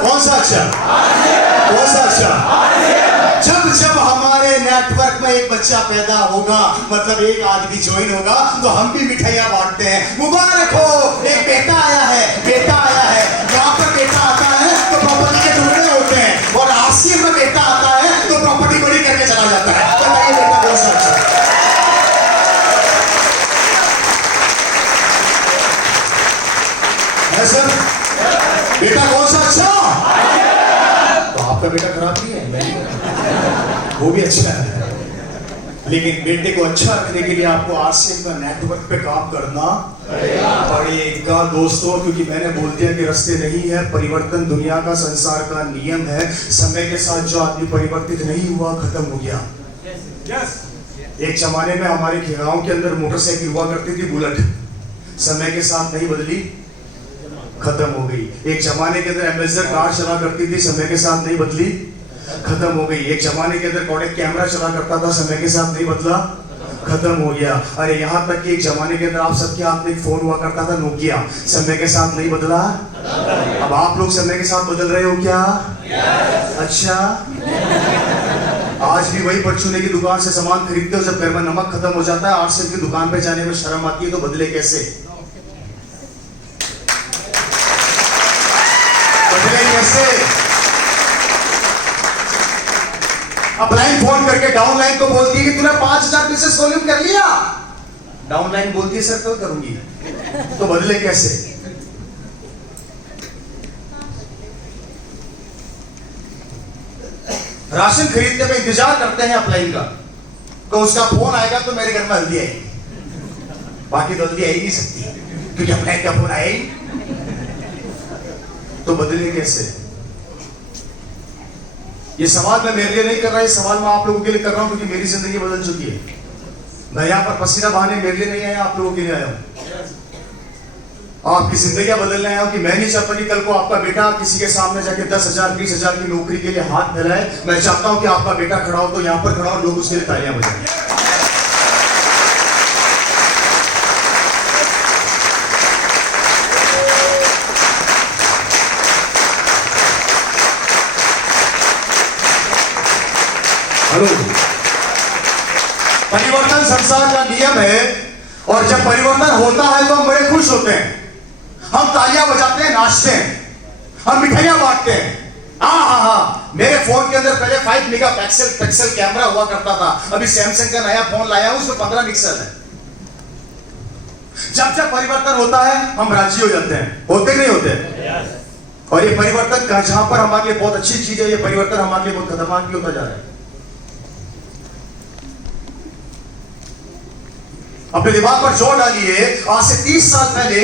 कौन सा अच्छा? कौन सा अच्छा? जब जब हमारे नेटवर्क में एक बच्चा पैदा होगा, मतलब एक आदमी ज्वाइन होगा, तो हम भी मिठाइयां बांटते हैं। मुबारक हो, एक बेटा आया है, बेटा आया है। यहाँ पर बेटा आता है तो प्रॉपर्टी के टुकड़े होते हैं, और आरसीएम में बेटा आता है तो प्रॉपर्टी बड़ी करके चला जाता है। बताइए बेटा कौन सा अच्छा है? सर बेटा कौन सा अच्छा? तो आपका बेटा खराब नहीं है, वो भी अच्छा है। लेकिन बेटे को अच्छा रखने के लिए आपको आरसीएम का नेटवर्क पे काम करना पड़ेगा दोस्तों, क्योंकि मैंने बोल दिया कि रास्ते नहीं है, परिवर्तन दुनिया का, संसार का नियम है। समय के साथ जो आदमी परिवर्तित नहीं हुआ, खत्म हो गया। एक जमाने में हमारे गांव के अंदर मोटरसाइकिल हुआ करती थी, बुलेट, समय के साथ नहीं बदली, खत्म हो गई। एक जमाने के अंदर एम्बेसडर कार चला करती थी, समय के साथ नहीं बदली, खत्म हो गई। एक जमाने के अंदर कोडेक कैमरा चला करता था, समय के साथ नहीं बदला, खत्म हो गया। अरे यहाँ तक कि एक जमाने के अंदर आप सबके हाथ में एक फोन हुआ करता था, नोकिया, समय के साथ नहीं बदला। अब आप लोग समय के साथ बदल रहे हो क्या? अच्छा, आज भी वही परचूने की दुकान से सामान खरीदते हो, जब घर में नमक खत्म हो जाता है, आरसीएम की दुकान पे जाने में शर्म आती है, तो बदले कैसे? अपलाइन फोन करके डाउनलाइन को बोलती है कि तूने 5000 पीसेस वॉल्यूम कर लिया। डाउनलाइन बोलती है सर कल करूंगी, तो बदले कैसे? राशन खरीदने में इंतजार करते हैं अपलाइन का, तो उसका फोन आएगा तो मेरे घर में हल्दी आएगी, बाकी तो हल्दी आ ही नहीं सकती क्योंकि अपलाइन का फोन आया ही। तो बदले कैसे? ये सवाल मैं मेरे लिए नहीं कर रहा, ये सवाल मैं आप लोगों के लिए कर रहा हूं, क्योंकि मेरी जिंदगी बदल चुकी है। मैं यहाँ पर पसीना बहाने मेरे लिए नहीं आया, आप लोगों के लिए आया हूं। आपकी जिंदगियां बदलने आया हूं कि मैं नहीं चाहता कि कल को आपका बेटा किसी के सामने जाके 10,000 20,000 की नौकरी के लिए हाथ फैलाए। मैं चाहता हूं कि आपका बेटा खड़ा हो तो यहाँ पर खड़ा हो, लोग उसके लिए तालियां बजाएं। परिवर्तन संसार का नियम है, और जब परिवर्तन होता है तो हम बड़े खुश होते हैं, हम तालियां बजाते हैं, नाचते हैं, हम मिठाइयां बांटते हैं। हाँ, मेरे फोन के अंदर पहले 5 मेगापिक्सल कैमरा हुआ करता था, अभी सैमसंग का नया फोन लाया हूं, उसमें 15 पिक्सल है। जब जब परिवर्तन होता है हम राजी हो जाते हैं, होते नहीं होते? और ये परिवर्तन का जहां पर हमारे लिए बहुत अच्छी चीज है, ये परिवर्तन हमारे लिए बहुत खतरनाक भी होता जा रहा है। अपने दिमाग पर जोर डालिए, आज से 30 साल पहले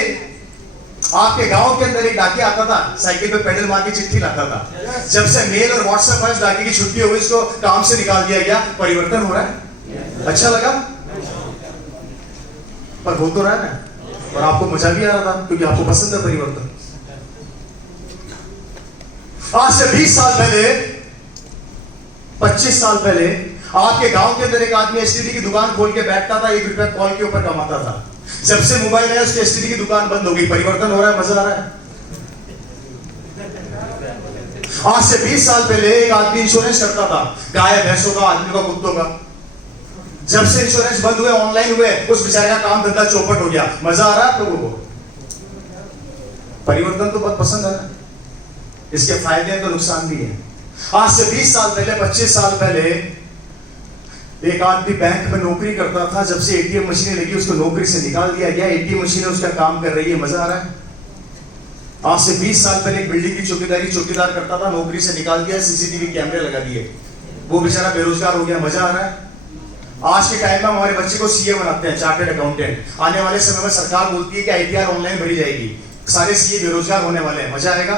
आपके गांव के अंदर एक डाकिया आता था, साइकिल पे पेडल मार के चिट्ठी लाता था। जब से मेल और व्हाट्सएप पर डाकिये की छुट्टी हो गई, इसको काम से निकाल दिया गया। परिवर्तन हो रहा है, अच्छा लगा, पर हो तो रहा है ना, और आपको मजा भी आ रहा था क्योंकि आपको पसंद है परिवर्तन। आज से 20 साल पहले, 25 साल पहले आपके गांव के अंदर एक आदमी एसटीडी की दुकान खोल के बैठता था, 1 रुपया कॉल के ऊपर कमाता था। जब से मोबाइल आया उसकी एसटीडी की दुकान बंद हो गई। परिवर्तन हो रहा है, मजा आ रहा है। आज से 20 साल पहले एक आदमी इंश्योरेंस करता था, गाय भैंसों का, आदमी का, कुत्तों का। जब से इंश्योरेंस बंद हुए, ऑनलाइन हुए, उस बेचारे का काम धंधा चौपट हो गया। मजा आ रहा है आप लोगों को? परिवर्तन तो बहुत पसंद है, इसके फायदे हैं तो नुकसान भी है। आज से 20 साल पहले, 25 साल पहले एक आदमी बैंक में नौकरी करता था। जब से एटीएम मशीनें लगी, उसको नौकरी से निकाल दिया गया। एटीएम मशीनें उसका काम कर रही है, मजा आ रहा है। आज से 20 साल पहले एक बिल्डिंग की चौकीदार करता था, नौकरी से निकाल दिया, सीसीटीवी कैमरे लगा दिए, वो बेचारा बेरोजगार हो गया, मजा आ रहा है। आज के टाइम में हमारे बच्चे को सीए बनाते हैं, चार्टर्ड अकाउंटेंट। आने वाले समय में सरकार बोलती है कि आईटीआर ऑनलाइन भरी जाएगी, सारे सीए बेरोजगार होने वाले हैं, मजा आएगा।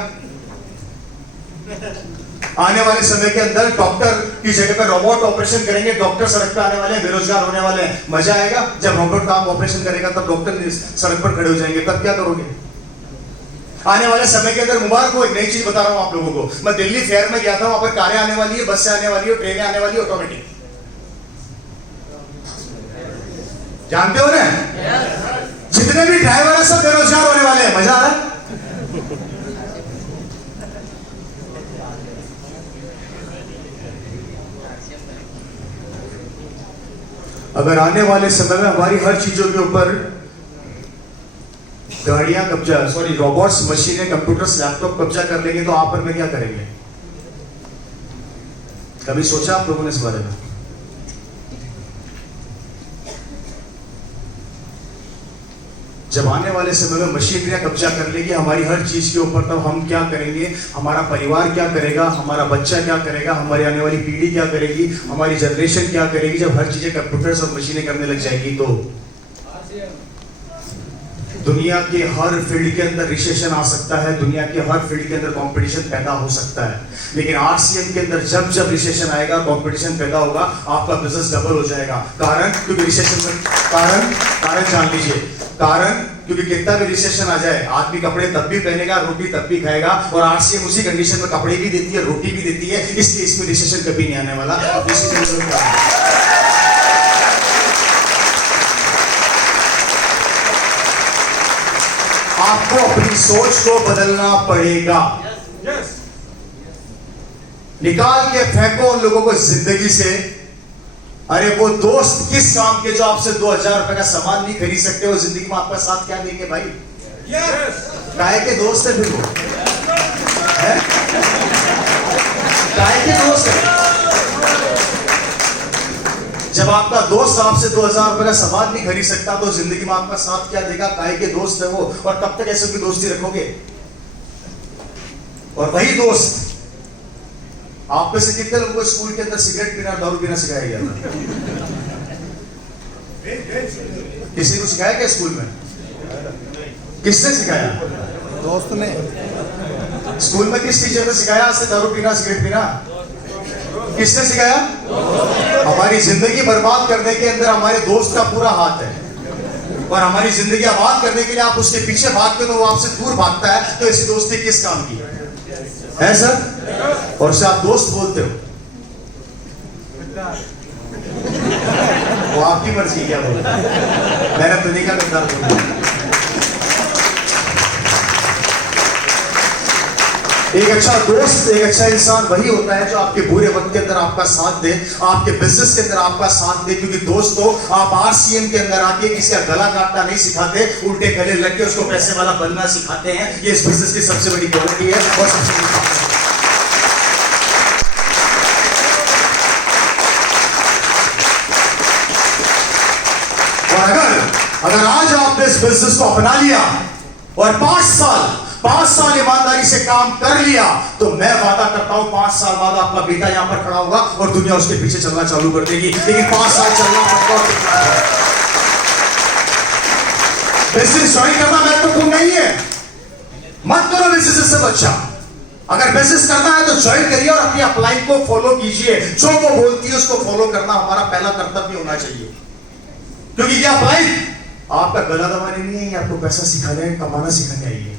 आने वाले समय के अंदर डॉक्टर की जगह पर रोबोट ऑपरेशन करेंगे, डॉक्टर सड़क पर आने वाले हैं, बेरोजगार होने वाले हैं, मजा आएगा। जब रोबोट काम ऑपरेशन करेगा तब डॉक्टर सड़क पर खड़े हो जाएंगे, तब क्या करोगे? आने वाले समय के अंदर, मुबारक हो, एक नई चीज बता रहा हूं आप लोगों को। मैं दिल्ली फेयर में गया था, वहां पर कारें आने वाली है, बसें आने वाली है, ट्रेनें आने वाली है, ऑटोमेटिक। जानते हो ना, जितने भी ड्राइवर है सब बेरोजगार होने वाले हैं, मजा आ रहा है। अगर आने वाले समय में हमारी हर चीजों के ऊपर गाड़ियां कब्जा, रोबोट्स, मशीनें, कंप्यूटर्स, लैपटॉप कब्जा कर लेंगे तो आप और मैं क्या करेंगे? कभी सोचा आप लोगों ने इस बारे में? जब आने वाले समय में मशीनरियां कब्जा कर लेगी हमारी हर चीज के ऊपर, तब हम क्या करेंगे? हमारा परिवार क्या करेगा? हमारा बच्चा क्या करेगा? हमारी आने वाली पीढ़ी क्या करेगी? हमारी जनरेशन क्या करेगी? जब हर चीजें कंप्यूटर्स और मशीनें करने लग जाएगी तो दुनिया के हर फील्ड के अंदर रिसेशन आ सकता है, दुनिया के हर फील्ड के अंदर कंपटीशन पैदा हो सकता है। लेकिन आरसीएम के अंदर जब जब रिसेशन आएगा, कंपटीशन पैदा होगा, आपका बिजनेस डबल हो जाएगा। कारण? क्योंकि रिसेशन में कारण जान लीजिए, कारण क्योंकि कितना भी रिसेशन आ जाए आदमी कपड़े तब भी पहनेगा, रोटी तब भी खाएगा, और आरसीएम उसी कंडीशन में कपड़े भी देती है, रोटी भी देती है, इसलिए इसमें रिसेशन कभी नहीं आने वाला। आपको अपनी सोच को बदलना पड़ेगा। निकाल के फेंको उन लोगों को जिंदगी से। अरे वो दोस्त किस काम के जो आपसे 2000 रुपए का सामान नहीं खरीद सकते, वो जिंदगी में आपका साथ क्या देंगे भाई? काहे के दोस्त है फिर वो? काहे के दोस्त है? जब आपका दोस्त आपसे 2000 रुपए का सामान नहीं खरीद सकता तो जिंदगी में आपका साथ क्या देगा? काहे के दोस्त है वो? और कब तक ऐसे की दोस्ती रखोगे? और वही दोस्त, आप में से कितने लोगों को स्कूल के अंदर सिगरेट पीना, दारू पीना सिखाया गया था? किसी को सिखाया क्या स्कूल में? किसने सिखाया? दोस्त ने। स्कूल में किस टीचर ने सिखाया आपसे दारू पीना, सिगरेट पीना? किसने सिखाया? हमारी जिंदगी बर्बाद करने के अंदर हमारे दोस्त का पूरा हाथ है, और हमारी जिंदगी आबाद करने के लिए आप उसके पीछे भागते हो, वो आपसे दूर भागता है, तो ऐसी दोस्ती किस काम की है सर? और से आप दोस्त बोलते हो, वो आपकी मर्जी क्या बोलता है, मैंने तो नहीं कहा गद्दार बोलता। एक अच्छा दोस्त, एक अच्छा इंसान वही होता है जो आपके बुरे वक्त के अंदर आपका साथ दे, आपके बिजनेस के अंदर आपका साथ दे। क्योंकि दोस्तों, आप आरसीएम के अंदर आके किसी का गला काटना नहीं सिखाते, उल्टे गले लग के उसको पैसे वाला बनना सिखाते हैं। ये इस बिजनेस की सबसे बड़ी क्वालिटी है और सबसे बड़ी बात है। और अगर आज आपने इस बिजनेस को अपना लिया और 5 साल ईमानदारी से काम कर लिया, तो मैं वादा करता हूं 5 साल बाद आपका बेटा यहां पर खड़ा होगा और दुनिया उसके पीछे चलना चालू कर देगी। लेकिन 5 साल चलना पड़ेगा। बिजनेस ज्वाइन करना महत्वपूर्ण नहीं है, मत करो बिजनेस से बच्चा। अगर बिजनेस करना है तो ज्वाइन करिए और अपनी अपलाइन को फॉलो कीजिए। जो वो बोलती है उसको फॉलो करना हमारा पहला कर्तव्य होना चाहिए। क्योंकि ये अपलाइन आपका गला दबाने नहीं है, ये आपको पैसा सिखाने, कमाना सिखाने आई है।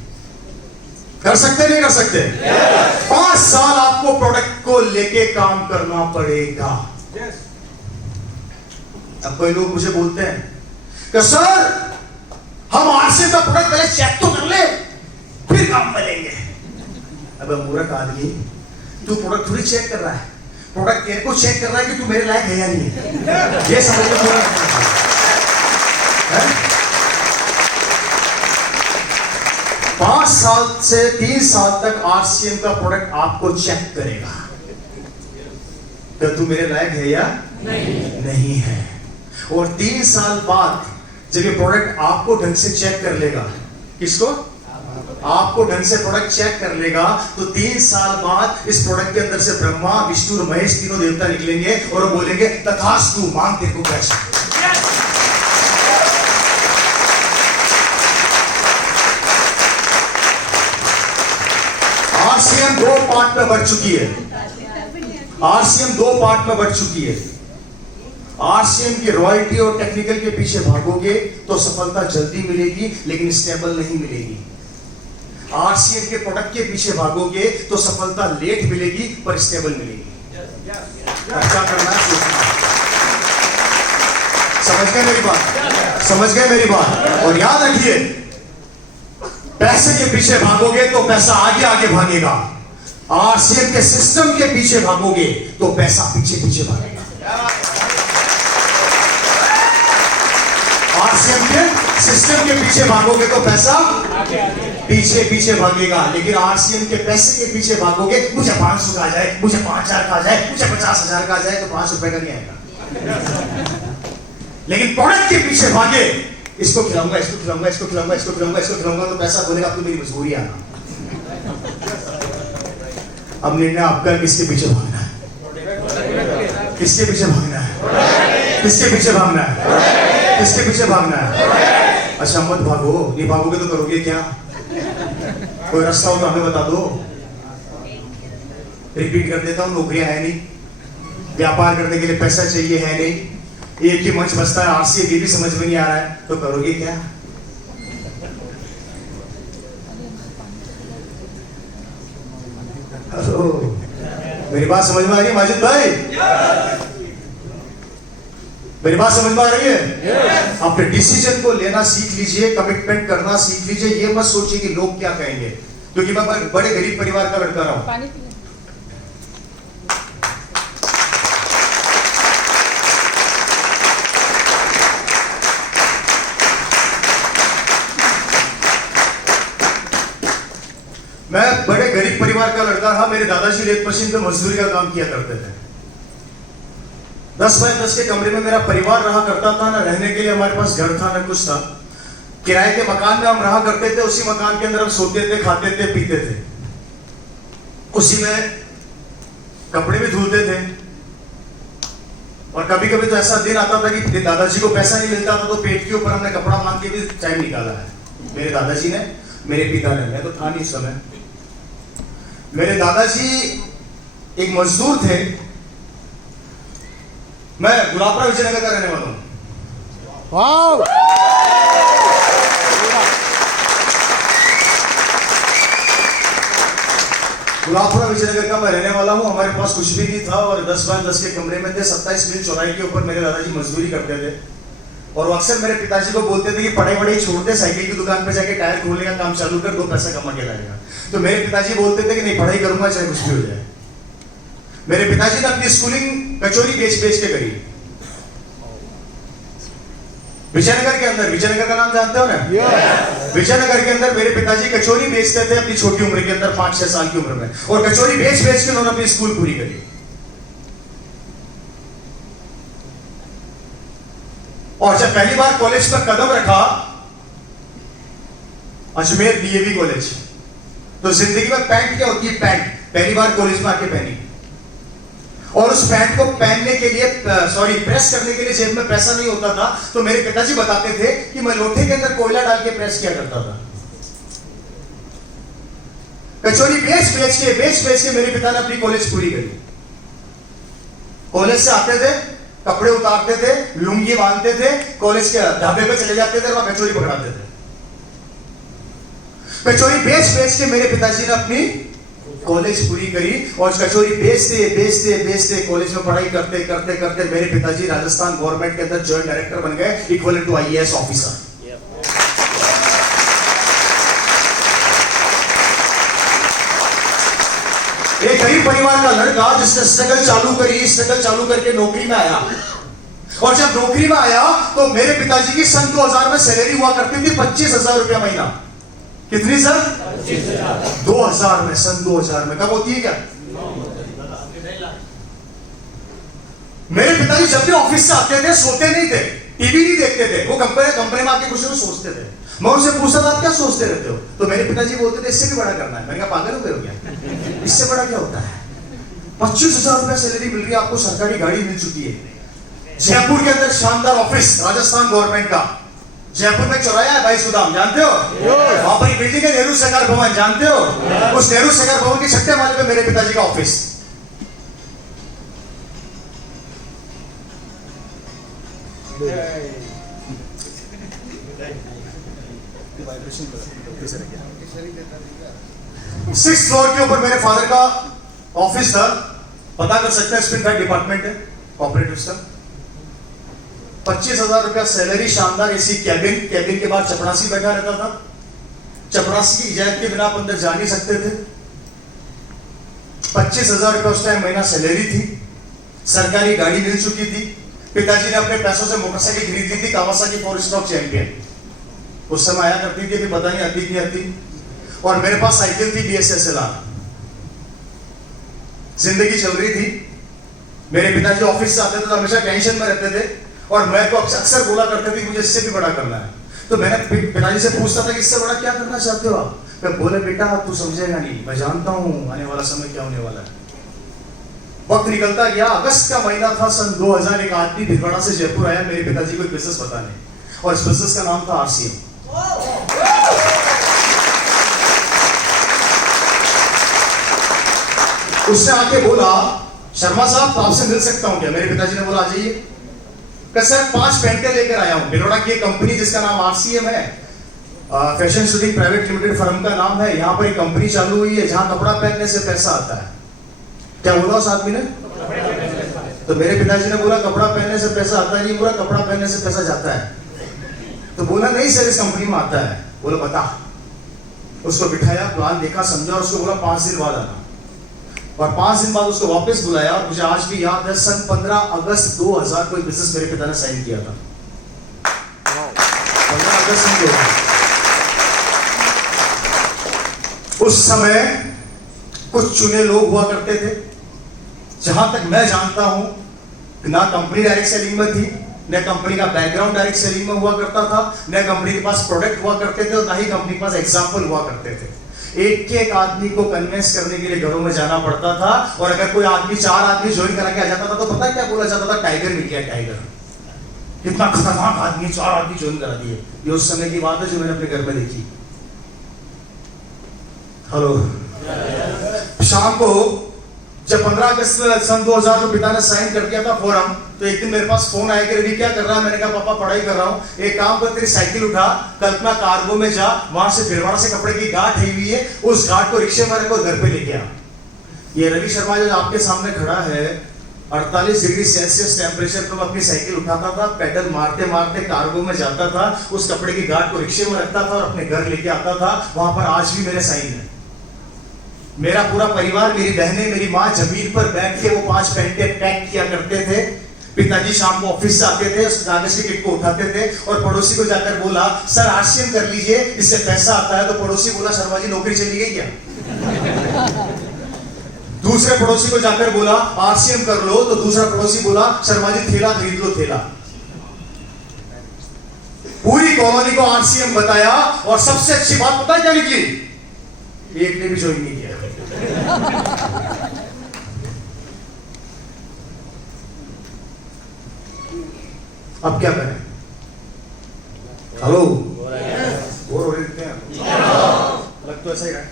कर सकते नहीं कर सकते? 5 साल आपको प्रोडक्ट को लेके काम करना पड़ेगा। अब कोई लोग मुझे बोलते हैं कि सर हम आरसीएम का प्रोडक्ट पहले चेक तो कर ले फिर काम मिलेंगे। अब मूर्ख आदमी, तू प्रोडक्ट थोड़ी चेक कर रहा है, प्रोडक्ट तेरे को चेक कर रहा है कि तू मेरे लायक है या नहीं है। ये समझ लो पूरा 5 साल से 3 साल तक आरसीएम का प्रोडक्ट आपको चेक करेगा कि तू मेरे लायक है या नहीं है। और 3 साल बाद जब ये प्रोडक्ट आपको ढंग से चेक कर लेगा, किसको? आपको ढंग से प्रोडक्ट चेक कर लेगा, तो 3 साल बाद इस प्रोडक्ट के अंदर से ब्रह्मा, विष्णु और महेश तीनों देवता निकलेंगे और वो बोलेंगे तथास्तु, मांग तेरे को क्या चाहिए। आरसीएम 2 पार्ट में बढ़ चुकी है। आरसीएम 2 पार्ट में बढ़ चुकी है। आरसीएम की रॉयल्टी और टेक्निकल के पीछे भागोगे तो सफलता जल्दी मिलेगी लेकिन स्टेबल नहीं मिलेगी। आरसीएम के प्रोडक्ट के पीछे भागोगे तो सफलता लेट मिलेगी पर स्टेबल मिलेगी। क्या करना है सोचना। समझ गए मेरी बात? समझ गए मेरी बात? और याद रखिए, पैसे के पीछे भागोगे तो पैसा आगे आगे भागेगा। आरसीएम के सिस्टम के पीछे भागोगे तो पैसा पीछे पीछे भागेगा। के पीछे भागोगे तो पैसा पीछे पीछे भागेगा, लेकिन आरसीएम के पैसे के पीछे भागोगे, मुझे 500 का आ जाए, मुझे 5000 का आ जाए, मुझे 50,000 का आ जाए, तो 5 रुपए का नहीं आएगा। लेकिन प्रोडक्ट के पीछे भागे, इसको खिलाऊंगा, इसको खिलाऊंगा, इसको खिलाऊंगा, इसको खिलाऊंगा, इसको खिलाऊंगा, तो पैसा बोलेगा अब तो मेरी मजबूरी आना। अब निर्णय आपका, किसके पीछे भागना है, किसके पीछे भागना है, किसके पीछे भागना है, किसके पीछे भागना है। अच्छा मत भागो, नहीं भागोगे तो करोगे क्या? कोई रास्ता हो तो हमें बता दो। रिपीट कर देता हूं, नौकरियां है नहीं, व्यापार करने के लिए पैसा चाहिए है नहीं, एक ही मंच बचता है, आरसीएम ये भी समझ में नहीं आ रहा है, तो करोगे क्या? हेलो, मेरी बात समझ में आ रही है माजिद भाई? मेरी बात समझ में आ रही है? अपने डिसीजन को लेना सीख लीजिए, कमिटमेंट करना सीख लीजिए, ये मत सोचिए कि लोग क्या कहेंगे, क्योंकि मैं बड़े गरीब परिवार का लड़का रहा हूं। पानी पी। मैं बड़े गरीब परिवार का लड़का रहा। मेरे दादाजी रेत मशीन पे मजदूरी का काम किया करते थे। 10 बाय 10 के कमरे में मेरा परिवार रहा करता था, ना रहने के लिए हमारे पास घर था, ना कुछ था। किराए के मकान में हम रहा करते थे, उसी मकान के अंदर हम सोते थे, खाते थे, पीते थे, उसी में कपड़े भी धुलते थे। और कभी कभी तो ऐसा दिन आता था कि दादाजी को पैसा नहीं मिलता था, तो पेट के ऊपर हमने कपड़ा मांग के भी टाइम निकाला है। मेरे दादाजी ने, मेरे पिता ने, मैं तो था नहीं उस समय। मेरे दादाजी एक मजदूर थे। मैं गुलाबपुरा विजयनगर का रहने वाला हूं। वाव! गुलाबपुरा विजयनगर का मैं रहने वाला हूं। हमारे पास कुछ भी नहीं था और 10 बाय 10 के कमरे में थे। 27 मील चौराहे के ऊपर मेरे दादाजी मजदूरी करते थे और अक्सर मेरे पिताजी को बोलते थे कि पढ़ाई वढ़ाई छोड़ दे, साइकिल की दुकान पे जाके टायर खोलने का काम चालू कर, 2 पैसा कमा के लाएगा। तो मेरे पिताजी बोलते थे कि नहीं, पढ़ाई करूंगा चाहे कुछ भी हो जाए। मेरे पिताजी ने अपनी स्कूलिंग कचौरी बेच बेच के करी। विजयनगर के अंदर, विजयनगर का नाम जानते हो ना? विजयनगर के अंदर मेरे पिताजी कचौरी बेचते थे अपनी छोटी उम्र के अंदर, 5-6 साल की उम्र में, और कचौरी बेच बेच के उन्होंने अपनी स्कूल पूरी करी। और जब पहली बार कॉलेज पर कदम रखा, अजमेर डीएवी कॉलेज, तो जिंदगी में पैंट क्या होती है, पैंट पहली बार कॉलेज में आके पहनी। और उस पैंट को पहनने के लिए, प्रेस करने के लिए जेब में पैसा नहीं होता था, तो मेरे पिताजी बताते थे कि मैं लोटे के अंदर कोयला डाल के प्रेस किया करता था। कचौरी बेच बेच के मेरे पिता ने अपनी कॉलेज पूरी करी। कॉलेज से आते थे, कपड़े उतारते थे, लुंगी बांधते थे, कॉलेज के ढाबे पे चले जाते थे और वहां कचौरी पकड़ाते थे। कचौरी बेच बेच के मेरे पिताजी ने अपनी कॉलेज पूरी करी और कचौरी बेचते कॉलेज में पढ़ाई करते करते करते मेरे पिताजी राजस्थान गवर्नमेंट के अंदर जॉइंट डायरेक्टर बन गए, इक्वल टू आईएएस ऑफिसर। एक गरीब परिवार का लड़का जिसने स्ट्रगल चालू करके नौकरी में आया, और जब नौकरी में आया तो मेरे पिताजी की सन 2000 में सैलरी हुआ करती थी 25,000 रुपया महीना। कितनी सर? 2000 में, सन 2000 में। कब होती है क्या? मेरे पिताजी जब भी ऑफिस से आते थे, सोते नहीं थे, टीवी नहीं देखते थे, वो कंपनी में आके कुछ ना सोचते थे। मैं उनसे पूछता था आप क्या सोचते रहते हो, तो मेरे पिताजी बोलते थे इससे भी बड़ा करना है। मैंने कहा पागल हो गए हो क्या, इससे बड़ा क्या होता है? 25,000 रुपया सैलरी मिल रही है आपको, सरकारी गाड़ी मिल चुकी है, जयपुर के अंदर शानदार ऑफिस राजस्थान गवर्नमेंट का, जयपुर में चौराया है भाई सुदाम, जानते हो? वहां पर एक बिल्डिंग है नेहरू सरकार भवन, जानते हो? उस नेहरू सरकार भवन के छठे माले पे मेरे पिताजी का ऑफिस। सिक्स फ्लोर के ऊपर मेरे फादर का ऑफिस था। पता कर सकते हैं, स्पिन फाइट डिपार्टमेंट है कॉर्पोरेटिव का। 25,000 रुपया सैलरी, शानदार एसी कैबिन के बाद चपरासी बैठा रहता था। चपरासी की इजाजत के बिना आप अंदर जा नहीं सकते थे। 25,000 रुपया उस टाइम महीना सैलरी थी। सरकारी गाड़ी मिल चुकी थी। पिताजी ने अपने पैसों से मोटरसाइकिल खरीदी थी, कावासाकी 4 स्ट्रोक चैंपियन। उस समय आया करती थी, अभी पता नहीं आती नहीं आती। और मेरे पास साइकिल थी BSSLR, जिंदगी चल रही थी। मेरे पिताजी ऑफिस से आते थे तो हमेशा टेंशन में रहते थे, और मैं तो अक्सर बोला करते थे कि मुझे इससे भी बड़ा करना है। तो मैंने पिताजी से पूछता था कि इससे बड़ा क्या करना चाहते हो आप? मैं बोले बेटा तू समझेगा नहीं, मैं जानता हूं आने वाला समय क्या होने वाला है। वक्त निकलता गया, अगस्त का महीना था सन 2000, एक आदमी भिलवाड़ा से जयपुर आया मेरे पिताजी को एक बिजनेस बताने, और इस बिजनेस का नाम था RCM। उसने आके बोला शर्मा साहब तो आपसे मिल सकता हूं क्या? मेरे पिताजी ने बोला आ जाइए। सर 5 पेंटें लेकर आया हूं, भिलवाड़ा की एक कंपनी जिसका नाम RCM है, fashion shooting private limited firm का नाम है। यहाँ पर एक कंपनी चालू हुई है जहां कपड़ा पहनने से पैसा आता है। क्या बोला उस आदमी ने? तो मेरे पिताजी ने बोला कपड़ा पहनने से पैसा आता नहीं, बोला कपड़ा पहनने से पैसा जाता है। तो बोला नहीं सर इस कंपनी में आता है। बोला बता। उसको बिठाया, प्लान देखा, समझा, और उसको बोला 5 दिन बाद आना। और 5 दिन बाद उसको वापस बुलाया, और मुझे आज भी याद है सन 15 अगस्त 2000 को बिजनेस मेरे पिता ने साइन किया था। 15 अगस्त में। उस समय कुछ चुने लोग हुआ करते थे। जहां तक मैं जानता हूं ना कंपनी डायरेक्ट सेलिंग में थी, न कंपनी का बैकग्राउंड डायरेक्ट सेलिंग में हुआ करता था, न कंपनी के पास प्रोडक्ट हुआ करते थे, और ना ही कंपनी के पास एग्जाम्पल हुआ करते थे। एक आदमी को कन्विंस करने के लिए घरों में जाना पड़ता था, और अगर कोई आदमी 4 आदमी ज्वाइन करा के आ जाता था तो पता है क्या बोला जाता था? टाइगर मिल गया, टाइगर। कितना खतरनाक आदमी, 4 आदमी ज्वाइन करा दिए। ये उस समय की बात है जो मैंने अपने घर में देखी। हेलो। शाम को जब 15 अगस्त सन 2000 को पिता ने साइन कर दिया था फॉर्म, तो एक दिन मेरे पास फोन आया कि रवि क्या कर रहा है? मैंने कहा पापा पढ़ाई कर रहा हूँ। एक काम कर, तेरी साइकिल उठा, कल्पना कार्गो में जा, वहां से भिलवाड़ा से कपड़े की गांठ है हुई है, उस गांठ को रिक्शे में रखो, घर पे लेके आ। ये रवि शर्मा जो आपके सामने खड़ा है, 48 डिग्री सेल्सियस टेम्परेचर पर अपनी साइकिल उठाता था, पैडल मारते मारते कार्गो में जाता था, उस कपड़े की गांठ को रिक्शे में रखता था और अपने घर लेके आता था। वहां पर आज भी मेरे साइन है। मेरा पूरा परिवार, मेरी बहनें, मेरी माँ जमीन पर बैठ के वो 5 पेंटें पैक किया करते थे। पिताजी शाम को ऑफिस से आते थे, उस कागज के किट को उठाते थे, और पड़ोसी को जाकर बोला सर RCM कर लीजिए, इससे पैसा आता है। तो पड़ोसी बोला शर्मा जी नौकरी चली गई क्या? दूसरे पड़ोसी को जाकर बोला RCM कर लो, तो दूसरा पड़ोसी बोला शर्मा जी थैला खरीद लो, थैला। पूरी कॉलोनी को RCM बताया, और सबसे अच्छी बात पता है क्या निकली? एक ने भी ज्वाइन नहीं किया। अब क्या करें? हेलो, बोर हो रहे हैं? लग तो ऐसा ही रहा।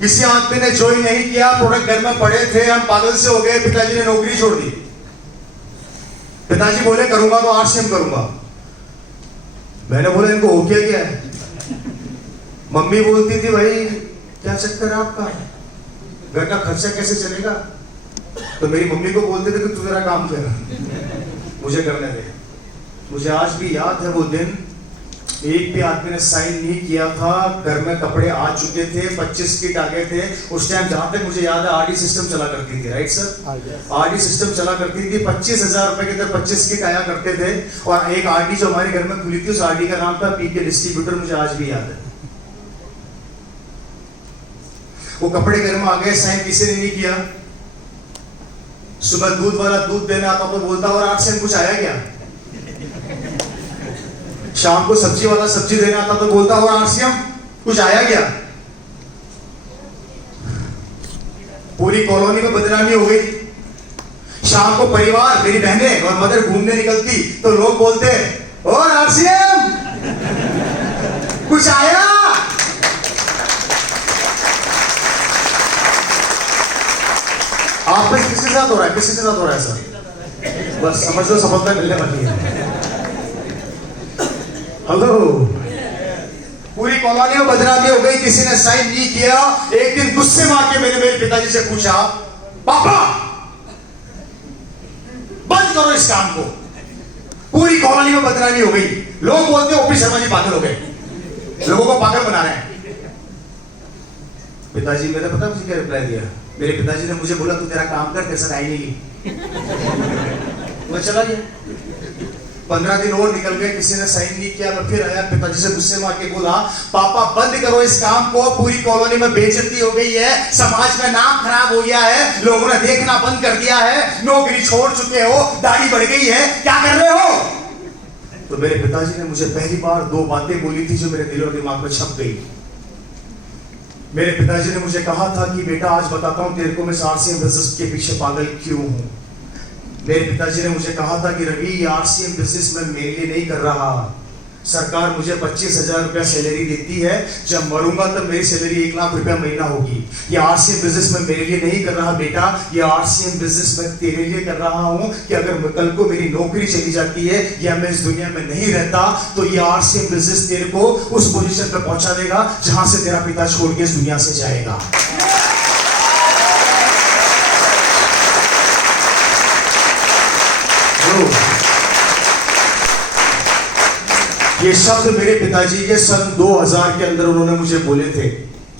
किसी आदमी ने ज्वाइन नहीं किया, प्रोडक्ट घर में पड़े थे, हम पागल से हो गए, पिताजी ने नौकरी छोड़ दी। पिताजी बोले करूंगा तो RCM करूंगा। मैंने बोला इनको हो क्या है? मम्मी बोलती थी भाई क्या चक्कर है आपका, घर का खर्चा कैसे चलेगा? तो मेरी मम्मी को बोलते थे कि तू तेरा काम कर, मुझे करने दे। मुझे आज भी याद है वो दिन, एक भी आदमी ने साइन नहीं किया था। घर में कपड़े आ चुके थे, 25 किट आ गए थे। उस टाइम जहां तक मुझे याद है RD सिस्टम चला करती थी, राइट सर? RD सिस्टम चला करती थी। 25,000 रुपए के अंदर 25 किट आया करते थे। और एक RD जो हमारे घर में खुली थी, उस RD का नाम था PK डिस्ट्रीब्यूटर, मुझे आज भी याद है। वो कपड़े घर में आ गए, साइन किसी ने नहीं किया। सुबह दूध वाला दूध देने आता तो बोलता और RCM कुछ आया क्या? शाम को सब्जी वाला सब्जी देने आता तो बोलता और RCM कुछ आया क्या? पूरी कॉलोनी में बदनामी हो गई। शाम को परिवार, मेरी बहनें और मदर घूमने निकलती तो लोग बोलते और RCM कुछ आया? आप में किसके साथ हो रहा है? किसके साथ हो रहा है सर? बस समझ लो सफलता मिलने वाली है। हेलो, पूरी कॉलोनी में बदनामी हो गई, किसी ने साइन नहीं किया। एक दिन गुस्से में आके मैंने मेरे पिताजी से पूछा, पापा बंद करो इस काम को, पूरी कॉलोनी में बदनामी हो गई, लोग बोलते हैं ओपी शर्मा जी पागल हो गए, लोगों को पागल बना रहे हैं। पिताजी मेरे पता मुझे क्या रिप्लाई दिया? मेरे पिताजी ने मुझे बोला तू तेरा काम कर, तेरे साथ आई नहीं। मैं चला गया। 15 दिन और निकल गए, किसी ने साइन नहीं किया। मैं फिर आया, पिताजी से गुस्से में आके बोला, पापा बंद करो इस काम को, पूरी कॉलोनी में बेइज्जती हो गई है, समाज में नाम खराब हो गया है, लोगों ने देखना बंद कर दिया है, नौकरी छोड़ चुके हो, दाढ़ी बढ़ गई है, क्या कर रहे हो? तो मेरे पिताजी ने मुझे पहली बार 2 बातें बोली थी जो मेरे दिल और दिमाग में छप गई। मेरे पिताजी ने मुझे कहा था कि बेटा आज बताता हूं तेरे को मैं आरसीएम बिजनेस के पीछे पागल क्यों हूं। मेरे पिताजी ने मुझे कहा था कि रवि ये आरसीएम बिजनेस मैं मेरे लिए नहीं कर रहा, सरकार मुझे 25,000 रुपया सैलरी देती है, जब मरूंगा तब मेरी सैलरी 1 लाख रुपया महीना होगी। ये आरसीएम बिजनेस मैं मेरे लिए नहीं कर रहा बेटा, ये आरसीएम बिजनेस मैं तेरे लिए कर रहा हूं कि अगर कल को मेरी नौकरी चली जाती है या मैं इस दुनिया में नहीं रहता तो ये आरसीएम बिजनेस तेरे को उस पोजीशन पर पहुंचा देगा जहां से तेरा पिता छोड़ के इस दुनिया से जाएगा। ये शब्द मेरे पिताजी के सन 2000 के अंदर उन्होंने मुझे बोले थे,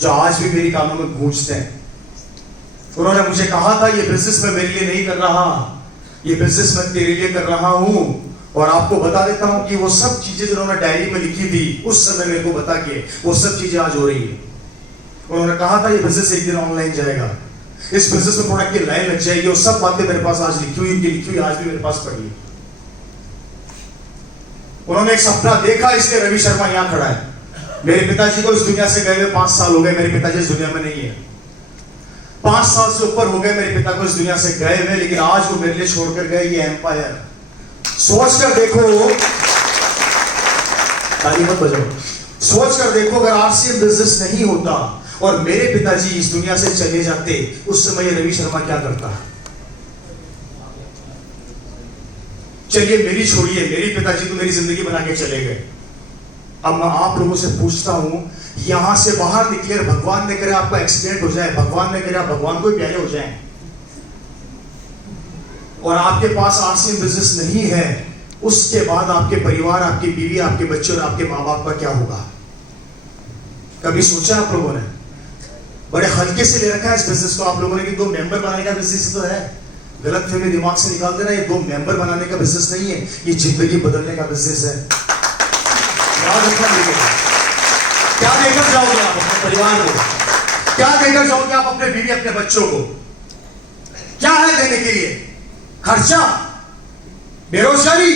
जो आज भी मेरी कानों में गूंजते हैं। उन्होंने मुझे कहा था ये बिजनेस मैं मेरे लिए नहीं कर रहा, ये बिजनेस मैं तेरे लिए कर रहा हूं। और आपको बता देता हूं कि वो सब चीजें जो उन्होंने डायरी में लिखी थी उस समय मेरे को बता के, वो सब चीजें आज हो रही है। उन्होंने कहा था ये बिजनेस एक दिन ऑनलाइन जाएगा, इस बिजनेस में प्रोडक्ट की लाइन लग जाएगी, और सब बातें मेरे पास आज लिखी हुई आज भी मेरे पास पड़ी है। उन्होंने एक सपना देखा, इसलिए रवि शर्मा यहां खड़ा है। मेरे पिताजी को इस दुनिया से गए हुए 5 साल हो गए, मेरे पिताजी इस दुनिया में नहीं है। 5 साल से ऊपर हो गए मेरे पिता को इस दुनिया से गए हुए, लेकिन आज वो मेरे लिए छोड़कर गए ये एम्पायर। सोच कर देखो, ताली मत बजाओ, सोच कर देखो अगर आरसीएम बिजनेस नहीं होता और मेरे पिताजी इस दुनिया से चले जाते, उस समय रवि शर्मा क्या करता? चलिए मेरी छोड़िए, मेरी पिताजी तो मेरी जिंदगी बना के चले गए। अब मैं आप लोगों से पूछता हूं, यहां से बाहर निकले, भगवान ने करे आपका एक्सीडेंट हो जाए, भगवान ने करे आप भगवान को ही प्यारे हो जाएं, और आपके पास आरसीएम बिजनेस नहीं है, उसके बाद आपके परिवार, आपकी बीवी, आपके बच्चे और आपके माँ बाप का क्या होगा? कभी सोचा आप लोगों ने? बड़े हल्के से ले रखा है इस बिजनेस को आप लोगों ने कि 2 मेंबर बनाने का बिजनेस तो है। गलत फहमी दिमाग से निकाल देना, ये 2 मेंबर बनाने का बिजनेस नहीं है, ये जिंदगी बदलने का बिजनेस है। क्या देकर जाओगे आप अपने परिवार को? क्या देकर जाओगे आप अपने बीवी, अपने बच्चों को? क्या है देने के लिए? खर्चा, बेरोजगारी,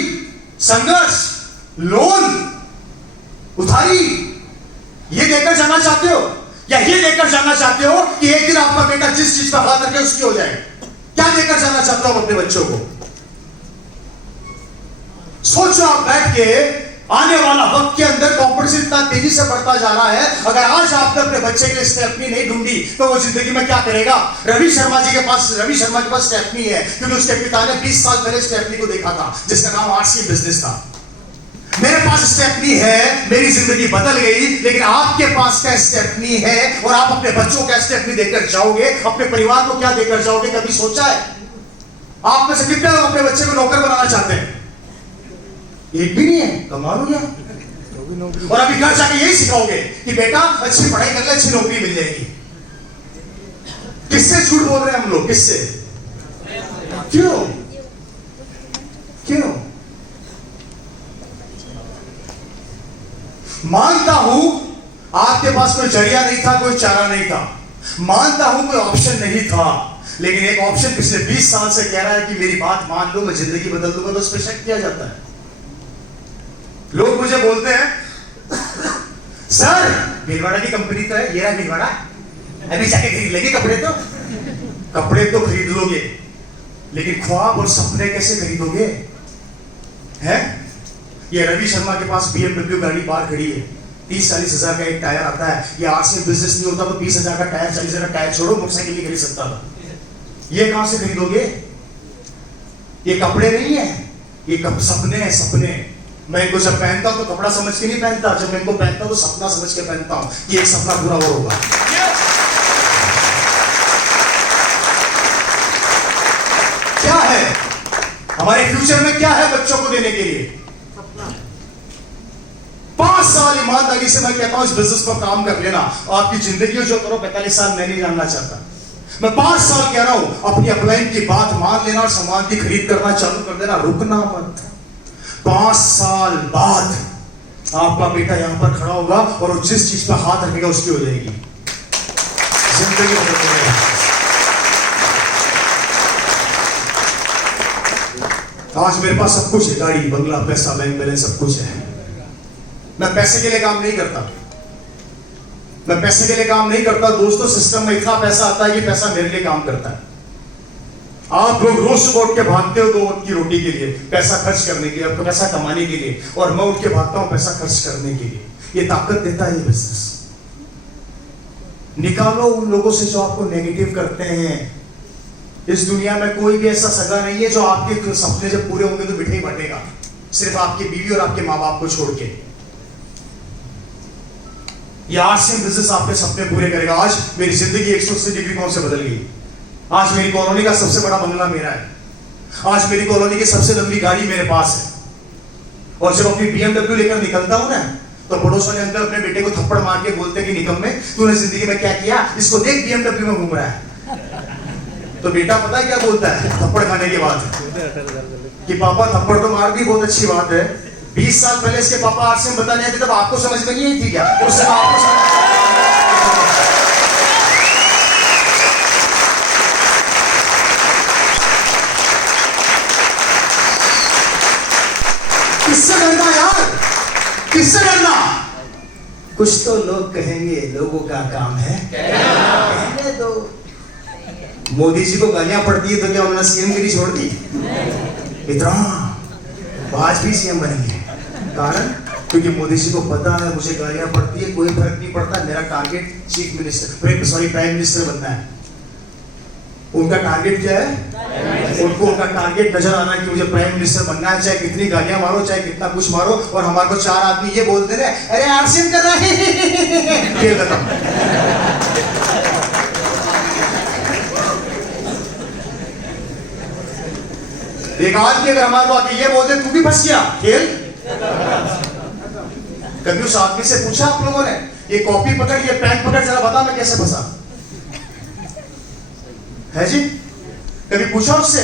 संघर्ष, लोन, उधारी, ये देकर जाना चाहते हो? या ये देकर जाना चाहते हो कि एक दिन आपका बेटा जिस चीज का हाथ रखे उसकी हो जाए? क्या देकर जाना चाहते हो अपने बच्चों को? सोचो आप बैठ के, आने वाला वक्त के अंदर कंपटीशन इतना तेजी से बढ़ता जा रहा है, अगर आज आपने अपने बच्चे के लिए स्टेपनी नहीं ढूंढी तो वो जिंदगी में क्या करेगा? रवि शर्मा के पास स्टेपनी है, क्योंकि उसके पिता ने 20 साल पहले स्टेपनी को देखा था, जिसका नाम आरसीएम बिजनेस था। मेरे पास स्टेपनी है, मेरी जिंदगी बदल गई, लेकिन आपके पास क्या स्टेपनी है? और आप अपने बच्चों का स्टेपनी देकर जाओगे, अपने परिवार को क्या देकर जाओगे? कभी सोचा है? आप में से कितने लोग अपने बच्चे को नौकर बनाना चाहते हैं? एक भी नहीं है। कमाल हो गया। और अभी घर जाके यही सिखाओगे कि बेटा अच्छी पढ़ाई कर ले, अच्छी नौकरी मिल जाएगी। किससे झूठ बोल रहे हैं हम लोग? किससे? क्यों? क्यों? मानता हूं आपके पास कोई जरिया नहीं था, कोई चारा नहीं था, मानता हूं कोई ऑप्शन नहीं था, लेकिन एक ऑप्शन पिछले 20 साल से कह रहा है कि मेरी बात मान लो, मैं जिंदगी बदल दूंगा, तो उस पर शक किया जाता है। लोग मुझे बोलते हैं सर भीलवाड़ा की कंपनी तो है, ये रहा भीलवाड़ा, अभी जाके खरीद लेंगे कपड़े तो खरीद लोगे, लेकिन ख्वाब और सपने कैसे खरीदोगे? हैं? ये रवि शर्मा के पास BMW गाड़ी बाहर खड़ी है, 30-40 हजार का एक टायर आता है। ये आरसीएम बिजनेस नहीं होता तो 20 हजार का टायर, 40 हजार का टायर छोड़ो मोटरसाइकिल नहीं खरीद सकता था। ये कहां से खरीदोगे? ये कपड़े नहीं है, ये सपने हैं, सपने। मैं इनको जब पहनता हूं तो कपड़ा समझ के नहीं पहनता, जब मैं इनको पहनता हूं तो सपना समझ के पहनता हूं कि एक सपना पूरा वो होगा। क्या है हमारे फ्यूचर में? क्या है बच्चों को देने के लिए? 5 साल ईमानदारी से मैं कहता हूं इस बिजनेस पर काम कर लेना, आपकी जिंदगी जो करो 45 साल मैं नहीं जानना चाहता। मैं 5 साल कह रहा हूं, अपनी अपलाइन की बात मान लेना और सामान की खरीद करना चालू कर देना, रुकना मत। 5 साल बाद आपका बेटा यहां पर खड़ा होगा और वो जिस चीज पर हाथ रखेगा उसकी हो जाएगी जिंदगी बदल जाएगी। आज मेरे पास सब कुछ है, गाड़ी, बंगला, पैसा, बैंक बैलेंस, सब कुछ है। मैं पैसे के लिए काम नहीं करता, मैं पैसे के लिए काम नहीं करता दोस्तों। सिस्टम में इतना पैसा आता है कि पैसा मेरे लिए काम करता है। आप लोग रोज सुबह उठ के भागते हो 2 वक्त की रोटी के लिए, पैसा खर्च करने के लिए, पैसा कमाने के लिए, और मैं उठ के भागता हूं पैसा खर्च करने के लिए। ये ताकत देता है ये बिजनेस। निकालो उन लोगों से जो आपको नेगेटिव करते हैं। इस दुनिया में कोई भी ऐसा सगा नहीं है जो आपके सपने जब पूरे होंगे तो मिठाई बांटेगा, सिर्फ आपकी बीवी और आपके माँ बाप को छोड़ के। ये आरसीएम बिजनेस आपके सपने पूरे करेगा। आज मेरी जिंदगी 180 डिग्री कोण से बदल गई। आज मेरी कॉलोनी का सबसे बड़ा बंगला मेरा है। आज मेरी कॉलोनी की सबसे लंबी गाड़ी मेरे पास है। और जब अपनी BMW लेकर निकलता हूं ना, तो पड़ोस वाले अंकल अपने बेटे को थप्पड़ मार के बोलते हैं कि निकम में तूने जिंदगी में क्या किया, इसको देख BMW में घूम रहा है। तो बेटा पता है क्या बोलता है थप्पड़ खाने के बाद कि पापा थप्पड़ तो मार दी, बहुत अच्छी बात है। 20 साल पहले इसके पापा आरसीएम बताने आए थे, तब आपको समझ में नहीं आई थी क्या? उस समय आपको किससे डरना यार, किससे डरना? कुछ तो लोग कहेंगे लोगों का काम है कहने दो। मोदी जी को गालियां पड़ती है तो क्या उन्होंने सीएम गिरी छोड़ दी? इतना आज भी सीएम बनेंगे। कारण क्योंकि मोदी जी को पता है मुझे गालियां पड़ती है, कोई फर्क नहीं पड़ता। मेरा target chief minister, sorry prime minister बनना है। उनका टारगेट क्या है? उनको उनका टारगेट नजर आना है कि मुझे प्राइम मिनिस्टर बनना है। चाहे कितनी गालियां मारो, चाहे कितना कुछ मारो, और हमारे को 4 आदमी ये बोलते रहे अरे आरसीएम कर रहा है ये खत्म। एक आदमी अगर हमारे को आके ये बोलते तू भी फंस गया खेल। कभी उस आदमी से पूछा आप लोगों ने ये कॉपी पकड़, ये पेन पकड़, जरा बता मैं कैसे फंसा है जी? कभी पूछा उससे?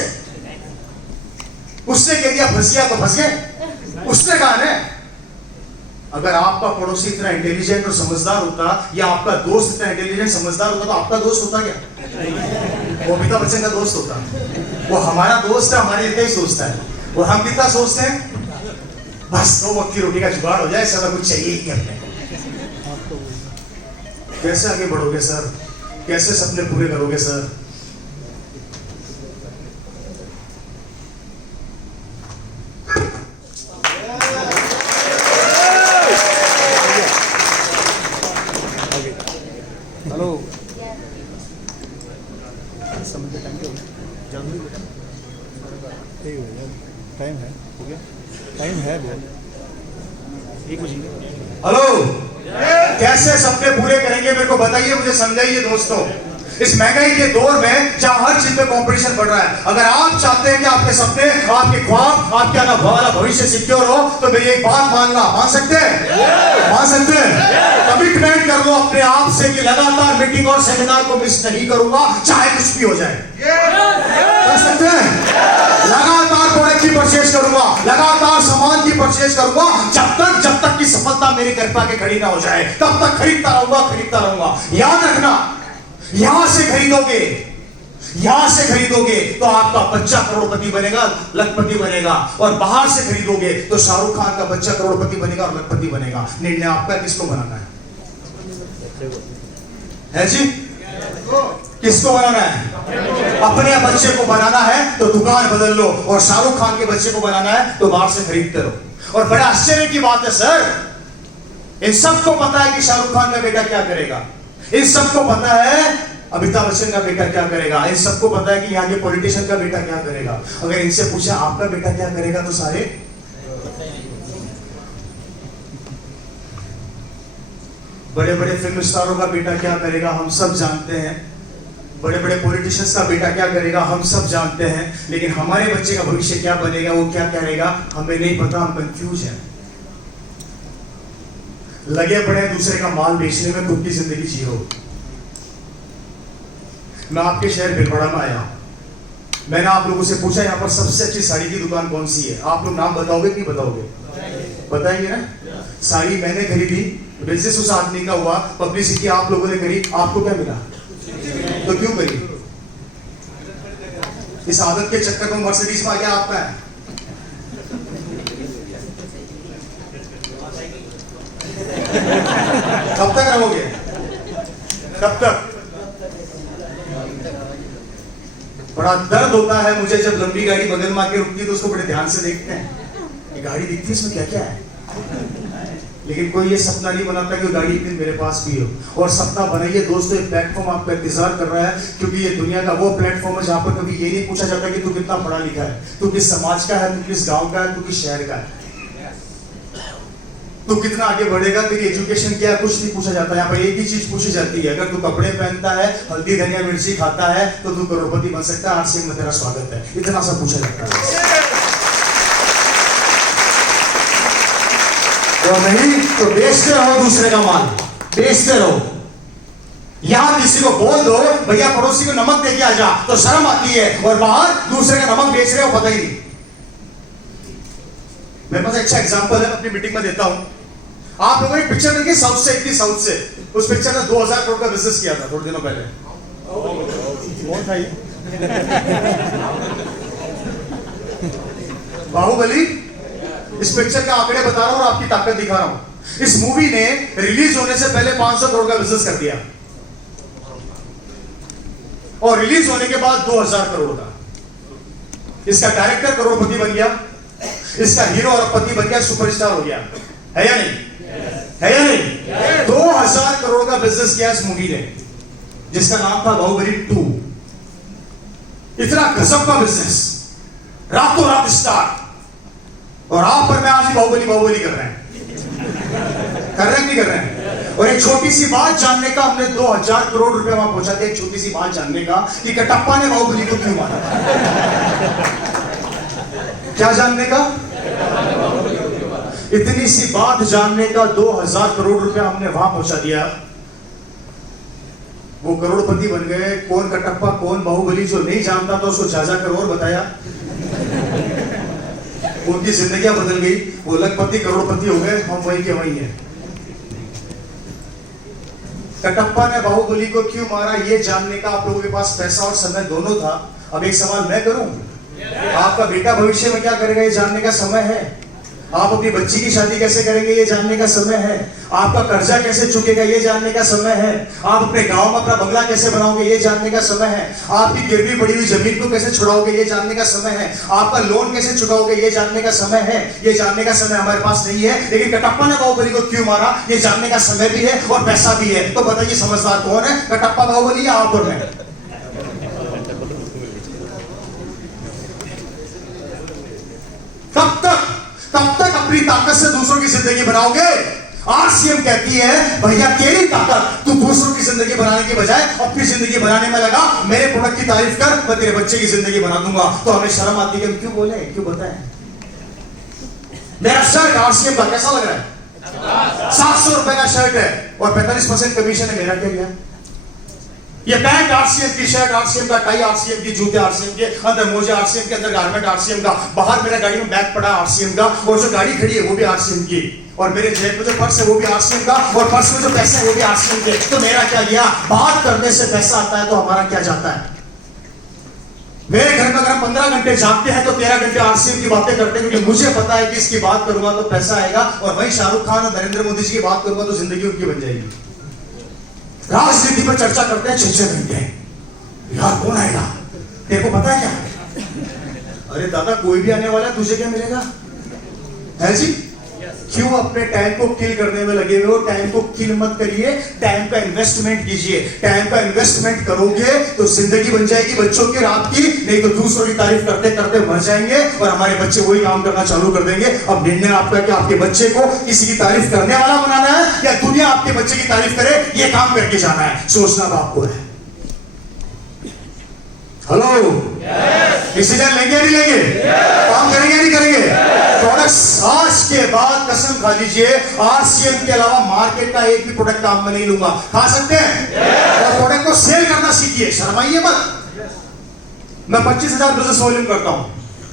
उसने कह दिया फंस गया तो फंस गए। उसने कहा है अगर आपका पड़ोसी इतना इंटेलिजेंट और समझदार होता, या आपका दोस्त इतना इंटेलिजेंट समझदार होता, तो आपका दोस्त होता क्या? वो अमिताभ बच्चन का दोस्त होता। वो हमारा दोस्त है, हमारे इतना ही सोचता है। और हम कितना सोचते हैं बस 2 वक्त की रोटी का जुगाड़ हो जाए, ज्यादा कुछ चाहिए ही अपने। कैसे आगे बढ़ोगे सर? कैसे सपने पूरे करोगे सर? हेलो समय का टाइम क्या हो गया? जल्दी बेटा ठीक है, टाइम है, हो गया टाइम है बहुत। 1 बजे। हेलो, कैसे सपने पूरे करेंगे मेरे को बताइए, मुझे समझाइए दोस्तों। इस महंगाई के दौर में जहां हर चीज में कंपटीशन बढ़ रहा है, अगर आप चाहते हैं कि आपके सपने, आपके ख्वाब, आपके आने वाला भविष्य सिक्योर हो, तो मेरी एक बात मानना, मान सकते हैं? मान सकते हैं? कमिटमेंट कर लो अपने आप से कि लगातार मीटिंग और सेमिनार को मिस नहीं करूंगा, चाहे कुछ भी हो जाए। कर सकते हैं? लगातार प्रोडक्ट की परचेज करूंगा, लगातार सामान की परचेज करूंगा, जब तक की सफलता मेरे घर पे आके खड़ी ना हो जाए, तब तक खरीदता रहूंगा। याद रखना, यहां से खरीदोगे, यहां से खरीदोगे तो आपका बच्चा करोड़पति बनेगा, लखपति बनेगा, और बाहर से खरीदोगे तो शाहरुख खान का बच्चा करोड़पति बनेगा और लखपति बनेगा। निर्णय आपका, किसको बनाना है जी? किसको बनाना है? अपने बच्चे को बनाना है तो दुकान बदल लो, और शाहरुख खान के बच्चे को बनाना है तो बाहर से खरीदते रहो। और बड़े आश्चर्य की बात है सर, इन सबको पता है कि शाहरुख खान का बेटा क्या करेगा, इन सबको पता है अमिताभ बच्चन का बेटा क्या करेगा, इन सबको पता है कि यहाँ के पॉलिटिशियन का बेटा क्या करेगा। अगर इनसे पूछा आपका बेटा क्या करेगा तो सारे बड़े बड़े फिल्म स्टारों का बेटा क्या करेगा हम सब जानते हैं, बड़े बड़े पॉलिटिशियंस का बेटा क्या करेगा हम सब जानते हैं, लेकिन हमारे बच्चे का भविष्य क्या बनेगा, वो क्या करेगा, हमें नहीं पता, हम कंफ्यूज हैं। लगे पड़े दूसरे का माल बेचने में, खुद की जिंदगी जियो। मैं आपके शहर भिलवाड़ा में आया, मैंने आप लोगों से पूछा यहाँ पर सबसे अच्छी साड़ी की दुकान कौन सी है, आप लोग नाम बताओगे कि नहीं बताओगे? बताएंगे ना? साड़ी मैंने खरीदी, बिजनेस उस आदमी का हुआ, पब्लिसिटी आप लोगों ने करी, आपको क्या मिला? तो क्यों करी? इस आदत के चक्कर में मर्सिडीज में आ गया आपका है। कब तक रहोगे? कब तक? बड़ा दर्द होता है मुझे जब लंबी गाड़ी बगल में आके रुकती है तो उसको बड़े ध्यान से देखते हैं, ये गाड़ी दिखती है इसमें क्या क्या है, लेकिन कोई ये सपना नहीं बनाता कि गाड़ी एक दिन मेरे पास भी हो। और सपना बनाइए दोस्तों, एक प्लेटफॉर्म आपका इंतजार कर रहा है, क्योंकि ये दुनिया का वो प्लेटफॉर्म है जहां पर कभी ये नहीं पूछा जाता कि तू कितना पढ़ा लिखा है, तू किस समाज का है, तू किस गांव का है, तू किस शहर का है, तू कितना आगे बढ़ेगा, तेरी एजुकेशन क्या है, कुछ नहीं पूछा जाता। यहाँ पर एक ही चीज पूछी जाती है, अगर तू कपड़े पहनता है, हल्दी धनिया मिर्ची खाता है, तो तू करोड़पति बन सकता है, आरसीएम में तेरा स्वागत है, इतना सा पूछा जाता है। तो नहीं तो बेचते रहो दूसरे का माल, बेचते रहो। यहां किसी को बोल दो भैया पड़ोसी को नमक दे के आ जा, तो शर्म आती है, और बाहर दूसरे का नमक बेच रहे हो पता ही नहीं। मेरे पास अच्छा एग्जांपल है, अपनी मीटिंग में देता हूं। आप लोगों ने एक पिक्चर देखी साउथ से, इतनी साउथ से, उस पिक्चर ने 2000 करोड़ का बिजनेस किया था थोड़े दिनों पहले। कौन था ये? बाहुबली। इस पिक्चर के आंकड़े बता रहा हूं और आपकी ताकत दिखा रहा हूं। इस मूवी ने रिलीज होने से पहले 500 करोड़ का बिजनेस कर दिया, और रिलीज होने के बाद 2000 करोड़ का। इसका डायरेक्टर करोड़पति बन गया, इसका हीरो और पति बन गया, सुपरस्टार हो गया, है या नहीं? है या नहीं? 2000 करोड़ का बिजनेस किया इस मूवी ने, जिसका नाम था बाहुबली 2। इतना गजब का बिजनेस, रातों रात स्टार, और आप पर मैं आज ही बाहुबली कर रहे हैं, कर रहे हैं नहीं कर रहे हैं? और एक छोटी सी बात जानने का, हमने 2000 करोड़ रुपए वहां पहुंचा दिया, एक छोटी सी बात जानने का कि कटप्पा ने बाहुबली को क्यों मारा। क्या जानने का? इतनी सी बात जानने का 2000 करोड़ रुपया हमने वहां पहुंचा दिया, वो करोड़पति बन गए। कौन कटप्पा कौन बाहुबली, जो नहीं जानता था उसको जा करोड़ बताया, उनकी जिंदगियां बदल गई, वो लखपति करोड़पति हो गए, हम वही के वही हैं। कटप्पा ने बाहुबली को क्यों मारा ये जानने का आप लोगों के पास पैसा और समय दोनों था। अब एक सवाल मैं करूं, आपका बेटा भविष्य में क्या करेगा ये जानने का समय है, आप अपनी बच्ची की शादी कैसे करेंगे ये जानने का समय है, आपका कर्जा कैसे चुकेगा ये जानने का समय है, आप अपने गांव में अपना बंगला कैसे बनाओगे ये जानने का समय है, आपकी गिरवी पड़ी हुई जमीन को कैसे छुड़ाओगे ये जानने का समय है, आपका लोन कैसे चुकाओगे ये जानने का समय है। ये जानने का समय हमारे पास नहीं है, लेकिन कटप्पा ने बाहुबली को क्यों मारा ये जानने का समय भी है और पैसा भी है। तो बताइए समझदार कौन है, कटप्पा बाहुबली या आप और मैं? कब तक अपनी ताकत से दूसरों की जिंदगी बनाओगे? आरसीएम कहती है भैया तेरी ताकत, तू दूसरों की जिंदगी बनाने के बजाय अपनी जिंदगी बनाने में लगा, मेरे प्रोडक्ट की तारीफ कर, मैं तेरे बच्चे की जिंदगी बना दूंगा। तो हमें शर्म आती है, क्यों बोले, क्यों बताएं? मेरा शर्ट आरसीएम का कैसा लग रहा है? 700 रुपए का शर्ट है और 45% कमीशन है, मेरा क्या गया? ये पैंट आरसीएम की, शर्ट आरसीएम का, टाई आरसीएम की, जूते आरसीएम के, अंदर मोजे आरसीएम के, अंदर गारमेंट आरसीएम का, बाहर मेरा गाड़ी में बैग पड़ा आरसीएम का, और जो गाड़ी खड़ी है वो भी आरसीएम की, और मेरे जेब में जो पर्स है वो भी आरसीएम का, और पर्स में जो पैसे है वो भी आरसीएम के। तो मेरा क्या गया? बात करने से पैसा आता है तो हमारा क्या जाता है? मेरे घर में अगर हम 15 घंटे जागते हैं तो 13 घंटे आरसीएम की बातें करते हैं, क्योंकि मुझे पता है कि इसकी बात करूंगा तो पैसा आएगा, और वही शाहरुख खान और नरेंद्र मोदी जी की बात करूंगा तो जिंदगी उनकी बन जाएगी। राजनीति पर चर्चा करते हैं 6-6 घंटे, यार कौन आएगा, तेरे को पता है क्या? अरे दादा कोई भी आने वाला है, तुझे क्या मिलेगा? है जी? क्यों अपने टाइम को किल करने में लगे हुए हो? टाइम को किल मत करिए, टाइम का इन्वेस्टमेंट कीजिए। टाइम का इन्वेस्टमेंट करोगे तो जिंदगी बन जाएगी बच्चों की, रात की, नहीं तो दूसरों की तारीफ करते करते मर जाएंगे, और हमारे बच्चे वही काम करना चालू कर देंगे। अब निर्णय आपका कि आपके बच्चे को किसी की तारीफ करने वाला बनाना है या दुनिया आपके बच्चे की तारीफ करे, ये काम करके जाना है। सोचना तो आपको है। हेलो, डिसीजन लेंगे नहीं लेंगे? काम करेंगे नहीं करेंगे? प्रोडक्ट्स आज के बाद कसम खा लीजिए, आरसीएम के अलावा मार्केट का एक भी प्रोडक्ट काम में नहीं लूंगा। खा सकते हैं? और प्रोडक्ट को सेल करना सीखिए, शर्माइए मत। मैं 25,000 बिजनेस वॉल्यूम करता हूं,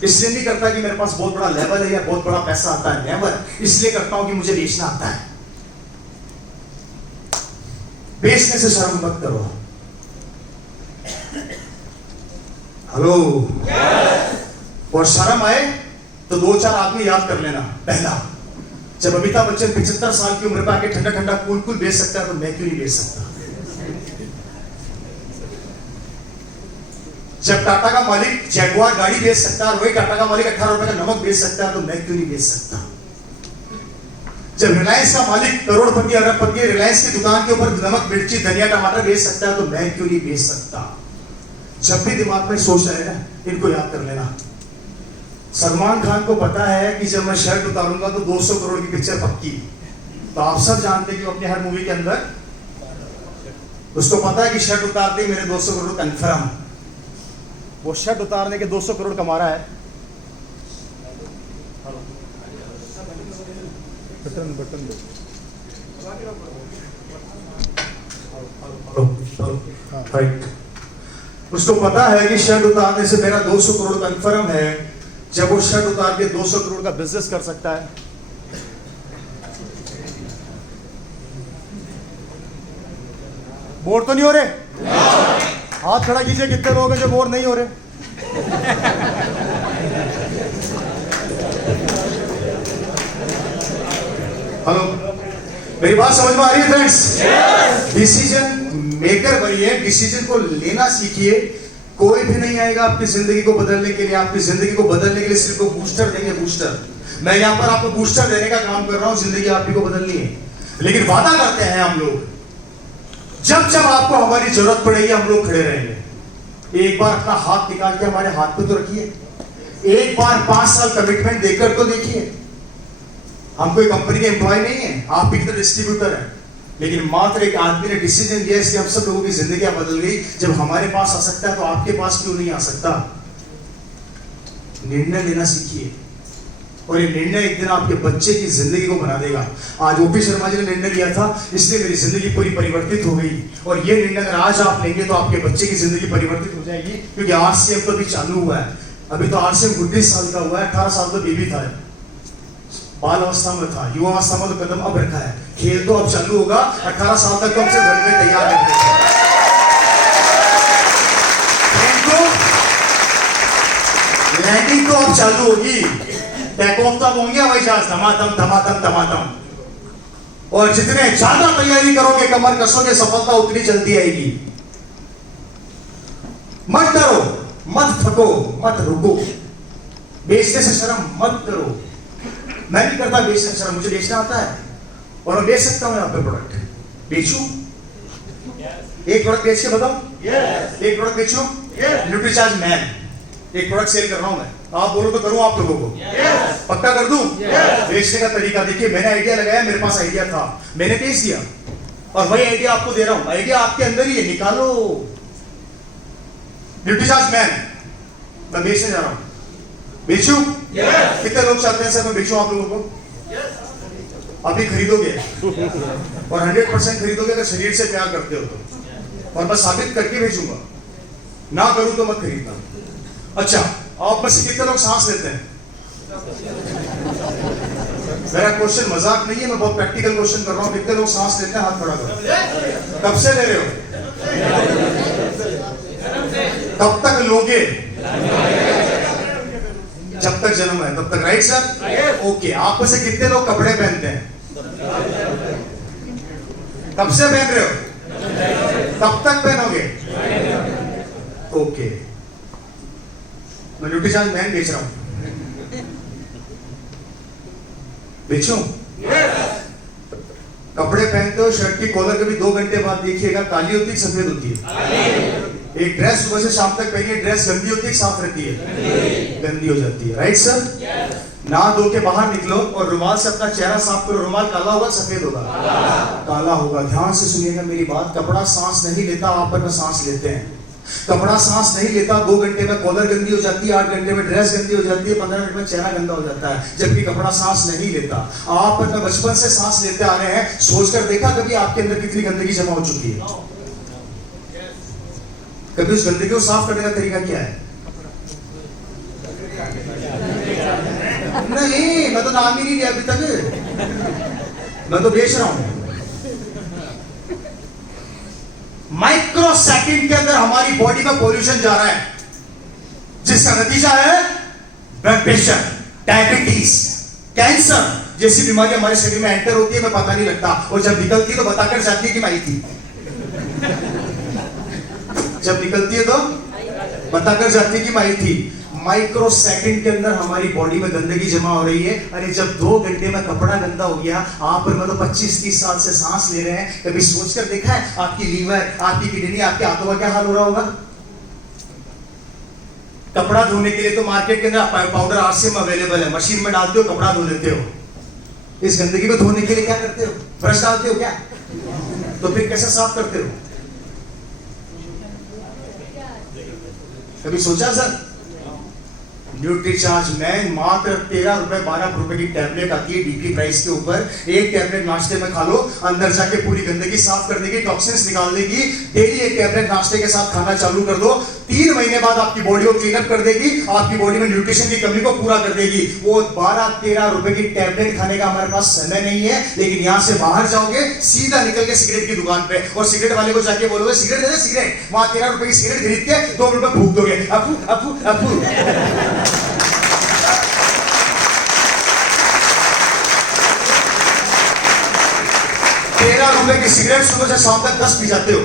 इसलिए नहीं करता कि मेरे पास बहुत बड़ा लेवल है या बहुत बड़ा पैसा आता है, नेवर। इसलिए करता हूं कि मुझे बेचना आता है। बेचने से शर्म मत करो। हेलो, और शर्म आए तो 2-4 आदमी याद कर लेना। पहला, जब अमिताभ बच्चन 75 साल की उम्र पर आके ठंडा ठंडा कूल कूल बेच सकता है तो मैं क्यों नहीं बेच सकता? जब टाटा का मालिक जैगुआर गाड़ी बेच सकता है और वही टाटा का मालिक 18 रुपए का नमक बेच सकता है तो मैं क्यों नहीं बेच सकता? जब रिलायंस का मालिक करोड़पति अरबपति रिलायंस की दुकान के ऊपर नमक मिर्ची धनिया टमाटर बेच सकता है तो मैं क्यों नहीं बेच सकता? जब भी दिमाग में सोच रहे हैं ना, इनको याद कर लेना। सलमान खान को पता है कि जब मैं शर्ट उतारूंगा तो 200 करोड़ की पिक्चर पक्की। तो आप सब जानते हैं कि अपने हर मूवी के अंदर उसको पता है कि शर्ट उतारते ही मेरे 200 करोड़ कंफर्म। वो शर्ट उतारने के 200 करोड़ कमा रहा है। बटन दो। राइट। उसको पता है कि शर्ट उतारने से मेरा 200 करोड़ कंफर्म है। जब वो शर्ट उतार के 200 करोड़ का बिजनेस कर सकता है, बोर तो नहीं हो रहे? हाथ खड़ा कीजिए, कितने लोग हैं जो बोर नहीं हो रहे? हेलो, मेरी बात समझ में आ रही है फ्रेंड्स? डिसीजन मेकर बनिए, डिसीजन को लेना सीखिए। कोई भी नहीं आएगा आपकी जिंदगी को बदलने के लिए। आपकी जिंदगी को बदलने के लिए सिर्फ को बूस्टर देंगे, बूस्टर। मैं यहाँ पर आपको बूस्टर देने का काम कर रहा हूँ, जिंदगी आपकी को बदलनी है। लेकिन वादा करते हैं हम लोग, जब जब आपको हमारी जरूरत पड़ेगी हम लोग खड़े रहेंगे। एक बार अपना हाथ निकाल के हमारे हाथ पे तो रखिए। एक बार 5 साल कमिटमेंट देकर तो देखिए। हम कोई कंपनी के एम्प्लॉय नहीं है, आप भी कितने डिस्ट्रीब्यूटर हैं। लेकिन मात्र एक आदमी ने डिसीजन लिया, इसलिए हम सब लोगों की जिंदगी बदल गई। जब हमारे पास आ सकता है तो आपके पास क्यों नहीं आ सकता? निर्णय लेना सीखिए, और ये निर्णय एक दिन आपके बच्चे की जिंदगी को बना देगा। आज ओपी शर्मा जी ने निर्णय लिया था, इसलिए मेरी जिंदगी पूरी परिवर्तित हो गई। और ये निर्णय अगर आज आप लेंगे तो आपके बच्चे की जिंदगी परिवर्तित हो जाएगी। क्योंकि आरसीएम तो अभी चालू हुआ है। अभी तो आरसीएम 19 साल का हुआ है, 18 साल तो बेबी था, बाल अवस्था में था, युवा अवस्था में तो कदम अब रखा है। खेल तो अब चालू होगा। 18 साल तक तो हमसे घर में तैयार रहते हैं। लैंडिंग तो अब चालू होगी, टेक ऑफ तो अब होंगे हवाई जहाज, धमाधम धमाधम धमाधम। और जितने ज्यादा तैयारी करोगे, कमर कसोगे, सफलता उतनी जल्दी आएगी। मत डरो, मत थको, मत रुको। बेचने से शर्म मत करो। मैं भी करता बेचने से शर्म, मुझे बेचना आता है और मैं बेच सकता हूं। यहाँ पे प्रोडक्ट बेचूं, एक प्रोडक्ट बेच के बताऊं? एक प्रोडक्ट बेचूं? न्यूट्रीचार्ज मैन एक प्रोडक्ट सेल कर रहा हूं मैं। आप बोलो तो करूं आप लोगों को? पक्का कर दूं? बेचने का तरीका देखिए। मैंने आइडिया लगाया, मेरे पास आइडिया था, मैंने बेच दिया। और वही आइडिया आपको दे रहा हूं। आइडिया आपके अंदर ही है, निकालो। न्यूट्रीचार्ज मैन मैं बेचने जा रहा हूं। बेचूं? कितने लोग चाहते हैं सर मैं बेचूं आप लोगों को? अभी खरीदोगे और 100% खरीदोगे अगर शरीर से प्यार करते हो तो। और मैं साबित करके भेजूंगा, ना करूं तो मत खरीदना। अच्छा, आप में से कितने लोग सांस लेते हैं? मेरा क्वेश्चन मजाक नहीं है, मैं बहुत प्रैक्टिकल क्वेश्चन कर रहा हूं। कितने लोग सांस लेते हैं? हाथ खड़ा करो। कब से ले रहे हो? कब तक लोगे? जब तक जन्म है तब तक। Right sir? ओके। आप में से कितने लोग कपड़े पहनते हैं? कब से पहन रहे हो? कब तक पहनोगे? ओके। मैं न्यूट्रीचार्ज मैन बेच रहा हूं। बेचूं? कपड़े पहनते हो, शर्ट की कॉलर कभी 2 घंटे बाद देखिएगा, काली होती है सफेद होती है? एक ड्रेस सुबह से शाम तक पहनिए, ड्रेस गंदी होती है साफ रहती है? गंदी हो जाती है। Right sir? ना धो के बाहर निकलो और रुमाल से अपना चेहरा साफ करो। रुमाल काला होगा सफेद होगा? काला होगा। ध्यान से सुनिएगा मेरी बात। कपड़ा सांस नहीं लेता, आप पर सांस लेते हैं। कपड़ा सांस नहीं लेता, 2 घंटे में कॉलर गंदी हो जाती है, 8 घंटे में ड्रेस गंदी हो जाती है, 15 मिनट में चेहरा गंदा हो जाता है। जबकि कपड़ा सांस नहीं लेता। आप अपना बचपन से सांस लेते आ रहे हैं। सोचकर देखा कभी आपके अंदर कितनी गंदगी जमा हो चुकी है? कभी उस गंदगी को साफ करने का तरीका क्या है? नहीं, मैं तो नाम ही नहीं लिया अभी तक, मैं तो बेच रहा हूं। माइक्रो सेकंड के अंदर हमारी बॉडी में पॉल्यूशन जा रहा है, जिसका नतीजा है ब्लड प्रेशर, डायबिटीज, कैंसर जैसी बीमारी हमारे शरीर में एंटर होती है, मैं पता नहीं लगता, और जब निकलती है तो बताकर जाती है कि मैं आई थी। जब निकलती है तो बताकर जाती है कि मैं आई थी। माइक्रो सेकंड के अंदर हमारी बॉडी में गंदगी जमा हो रही है। अरे जब 2 घंटे में कपड़ा गंदा हो गया, आप और मैं तो 25-30 साल से सांस ले रहे हैं, कभी सोचकर देखा है आपकी लीवर, आपकी किडनी, आपके हाथों का क्या हाल हो रहा होगा? कपड़ा धोने के लिए तो मार्केट के अंदर पाउडर आरसीएम अवेलेबल है, मशीन में डालते हो, कपड़ा धो लेते हो। इस गंदगी को धोने के लिए क्या करते हो? ब्रश डालते हो क्या? तो फिर कैसे साफ करते हो? कभी सोचा सर? न्यूट्रीचार्ज मैन मात्र 13 रुपए 12 रुपए की टैबलेट आती है डीपी प्राइस के ऊपर। एक टैबलेट नाश्ते में खा लो, अंदर जाके पूरी गंदगी साफ कर देगी, टॉक्सिन्स निकाल देगी। डेली एक टैबलेट नाश्ते के साथ खाना चालू कर दो, 3 महीने बाद आपकी बॉडी को क्लीन अप कर देगी, आपकी बॉडी में न्यूट्रिशन की कमी को पूरा कर देगी। वो 12-13 रुपए की टैबलेट खाने का हमारे पास समय नहीं है, लेकिन यहां से बाहर जाओगे, सीधा निकल के सिगरेट की दुकान पे, और सिगरेट वाले को जाके बोलोगे सिगरेट दे दे सिगरेट, वहां 13 रुपए की सिगरेट खरीद के 2 मिनट में फूंक दोगे, अफू अफू अफू। 13 रुपए की सिगरेट सुबह से शाम तक 10 पी जाते हो।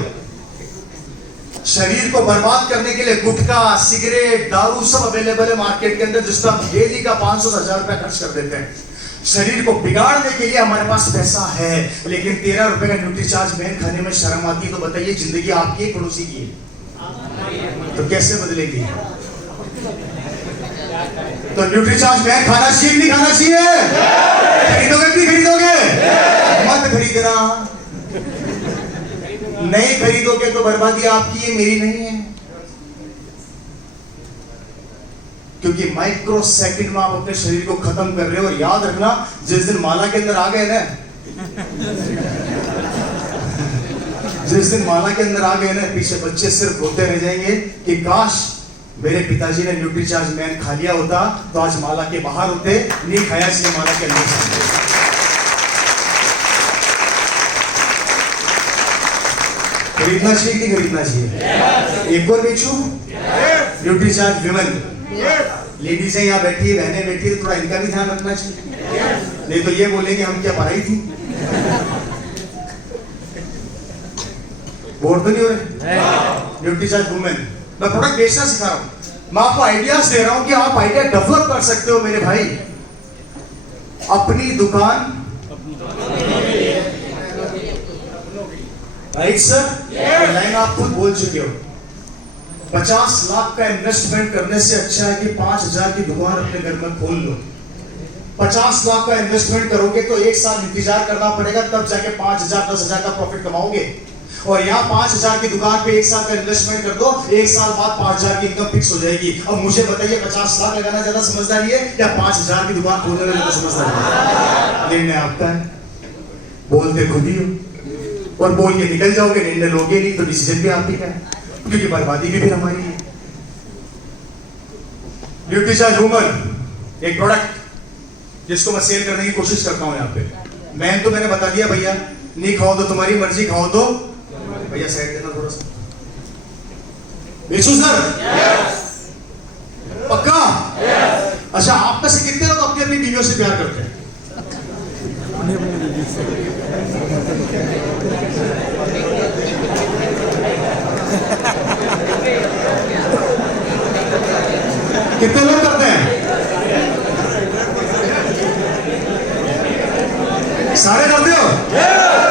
शरीर को बर्बाद करने के लिए गुटखा, सिगरेट, दारू सब अवेलेबल है मार्केट के अंदर, जिस पर हम डेली का 500-1000 रुपया खर्च कर देते हैं। शरीर को बिगाड़ने के लिए हमारे पास पैसा है, लेकिन 13 रुपए का न्यूट्रीचार्ज मैन खाने में शर्म आती है। तो बताइए, जिंदगी आपकी है पड़ोसी की है? तो कैसे बदलेगी? तो न्यूट्रीचार्ज मैन खाना चाहिए नहीं खाना चाहिए? खरीदोगे कि खरीदोगे? मत खरीदना, नहीं खरीदोगे तो बर्बादी आपकी है, मेरी नहीं है। क्योंकि माइक्रो सेकंड में आप अपने शरीर को खत्म कर रहे हो। और याद रखना, जिस दिन माला के अंदर आ गए ना, जिस दिन माला के अंदर आ गए ना, पीछे बच्चे सिर्फ रोते रह जाएंगे कि काश मेरे पिताजी ने न्यूट्रीचार्ज मैन खा लिया होता तो आज माला के बाहर होते, नहीं खाया इसलिए माला के अंदर। खरीदना चाहिए कि खरीदना चाहिए? एक और बेचू न्यूट्रीचार्ज विमेन, लेडीज है यहाँ बैठी है, बहनें बैठी है, तो थोड़ा इनका भी ध्यान रखना चाहिए, नहीं तो ये बोलेंगे हम क्या पढ़ाई थी। बोर तो नहीं हो रहे? न्यूट्रीचार्ज वुमेन, मैं प्रोडक्ट बेचना सिखा रहा हूं, मैं आपको आइडियाज दे रहा हूं कि आप आइडिया डेवलप कर सकते हो मेरे भाई। अपनी दुकान, राइट सर? लाइन आप खुद बोल चुके हो। 50 लाख का इन्वेस्टमेंट करने से अच्छा है कि 5000 की दुकान अपने घर में खोल लो। 50 लाख का इन्वेस्टमेंट करोगे तो 1 साल इंतजार करना पड़ेगा, तब जाके 5000 10,000 का प्रॉफिट कमाओगे। और यहाँ 5000 की दुकान पे 1 साल का इन्वेस्टमेंट कर दो, 1 साल बाद 5000 की इनकम फिक्स हो जाएगी। अब मुझे बताइए, 50 लाख लगाना ज्यादा समझदारी है या 5000 की दुकान खोलने में ज्यादा समझदारी है? निर्णय आपका है, बोलते खुद ही हो, और बोल के निकल जाओगे, निर्णय लोगे नहीं तो डिसीजन भी आप ही का है, क्योंकि बर्बादी भी फिर हमारी है। न्यूट्रीचार्ज वुमन एक प्रोडक्ट जिसको मैं सेल करने की कोशिश करता हूं यहाँ पे। मैंने तो मैंने बता दिया भैया, नहीं खाओ तो तुम्हारी मर्जी, खाओ तो भैया साइड देना थोड़ा सा। बेचू सर? पक्का? अच्छा, आप में से कितने लोग अपनी अपनी बीवियों से प्यार करते हैं? कितने लोग करते हैं? सारे करते हो?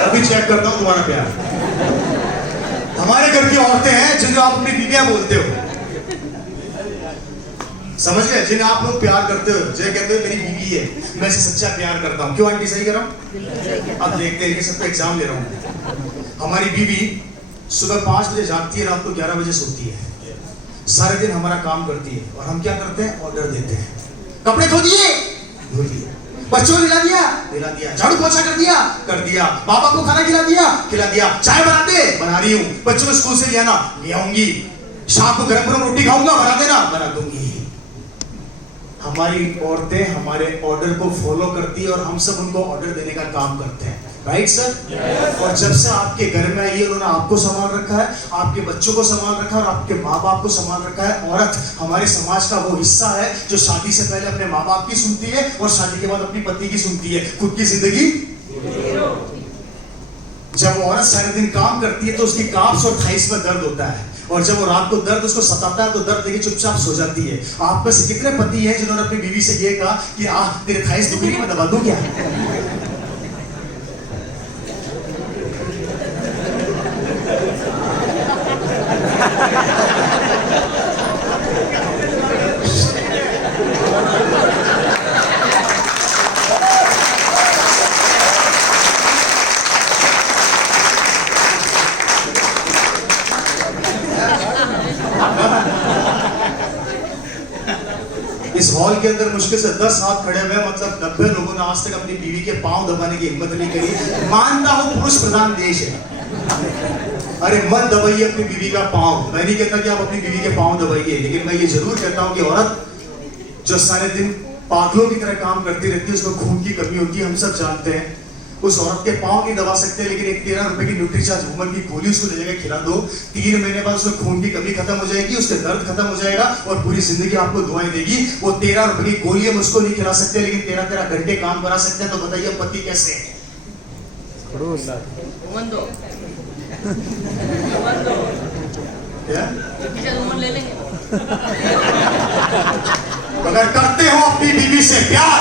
अभी चेक करता हूं तुम्हारा प्यार। हमारे घर की औरतें हैं जिन्हें आप अपनी बीवियां बोलते हो, समझ गए? जिन्हें आप लोग प्यार करते हो, जो कहते हो मेरी बीवी है, मैं इसे सच्चा प्यार करता हूं। क्यों आंटी, सही कर रहा हूं? अब देखते हैं, सबको एग्जाम ले रहा हूं। हमारी बीवी सुबह 5 बजे जागती है, रात को 11 बजे सोती है, सारे दिन हमारा काम करती है, और हम क्या करते हैं? ऑर्डर देते हैं। कपड़े धो दिए, धो दिए, बच्चों को दिला दिया, झाड़ू पोछा कर दिया, पापा को खाना खिला दिया, चाय बना रही हूँ, बच्चों को स्कूल से ले आना, ले आऊंगी, शाम को गरम गरम रोटी खाऊंगा, बना देना, बना दूंगी। हमारी औरतें हमारे ऑर्डर को फॉलो करती है और हम सब उनको ऑर्डर देने का काम करते हैं, राइट सर? और जब से आपके घर में आई है, उन्होंने आपको संभाल रखा है, आपके बच्चों को संभाल रखा है और आपके माँ बाप को संभाल रखा है। औरत हमारे समाज का वो हिस्सा है जो शादी से पहले अपने माँ बाप की सुनती है और शादी के बाद अपनी पति की सुनती है, खुद की जिंदगी। जब औरत सारे दिन काम करती है तो उसकी काफ्स और थाइस में दर्द होता है, और जब वो रात को दर्द उसको सताता है तो दर्द लेके चुपचाप सो जाती है। आप में से कितने पति हैं जिन्होंने अपनी बीवी से ये कहा कि तेरे थाइस दुख रही है, मैं दबा दूं क्या? इस हॉल के अंदर मुश्किल से 10 हाथ खड़े हुए, मतलब 90 लोगों ने आज तक अपनी बीवी के पांव दबाने की हिम्मत नहीं करी। मानता हूं पुरुष प्रधान देश है, अरे मत दबाइए अपनी बीवी का पांव। मैं नहीं कहता कि आप अपनी बीवी के पांव दबाइए, लेकिन मैं ये जरूर कहता हूं कि औरत जो सारे दिन पागलों की तरह काम करती रहती है, उसमें खून की कमी होती है, हम सब जानते हैं। उस औरत के पांव नहीं दबा सकते, लेकिन एक 13 रुपए की न्यूट्रीचार्ज वुमन की गोली उसको ले जाकर खिला दो, 3 महीने बाद उसमें खून की कमी खत्म हो जाएगी, उसके दर्द खत्म हो जाएगा और पूरी जिंदगी आपको दुआएं देगी। वो 13 रुपए की गोली हम उसको नहीं खिला सकते, लेकिन 13 घंटे काम करा सकते हैं। तो बताइए पति कैसे है? ले लेंगे। अगर करते हो अपनी बीवी से प्यार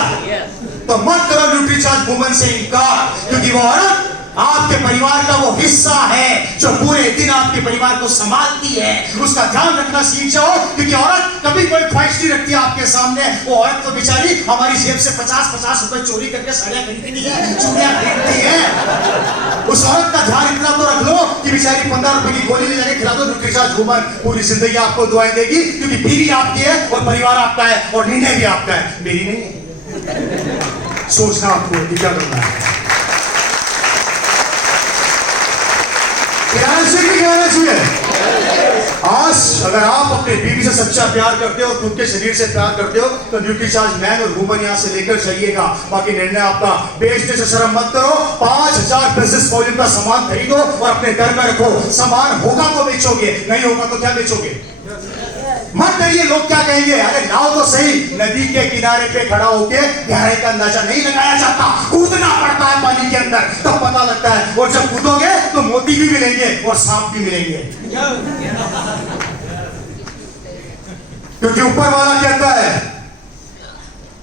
तो मत करो न्यूट्रीचार्ज वुमन से इनकार, क्योंकि वो औरत आपके परिवार का वो हिस्सा है जो पूरे दिन आपके परिवार को संभालती है। उसका ध्यान रखना सीख जाओ, क्योंकि औरत कभी कोई ख्वाहिश नहीं रखती आपके सामने। वो औरत तो बेचारी हमारी जेब से 50-50 रुपए चोरी करके साड़ियां खरीदती है, चूड़ियां खरीदती है। उस औरत का ध्यान इतना तो रख लो कि बेचारी 15 रुपए की गोली ले जाके खिला दो न्यूट्रीचार्ज वुमन, पूरी जिंदगी आपको दुआएं देगी, क्योंकि बीवी आपकी है और परिवार आपका है और निर्णय भी आपका है, मेरी नहीं है। सोचना आपको क्या करना है। कहना चाहिए आज अगर आप अपने बीवी से सच्चा प्यार करते हो, खुद के शरीर से प्यार करते हो, तो न्यूट्रीचार्ज मैन और वुमन यहां से लेकर जाइएगा। बाकी निर्णय आपका। बेचने से शर्म मत करो, 5000 बिजनेस वॉल्यूम का सामान खरीदो और अपने घर में रखो। सामान होगा तो बेचोगे, नहीं होगा तो क्या बेचोगे? मत करिए लोग क्या कहेंगे। अरे लाओ तो सही। नदी के किनारे पे खड़ा होके गहराई का अंदाजा नहीं लगाया जाता, कूदना पड़ता है पानी के अंदर, तब पता लगता है। और जब कूदोगे तो मोती भी मिलेंगे और सांप भी मिलेंगे, क्योंकि ऊपर वाला कहता है,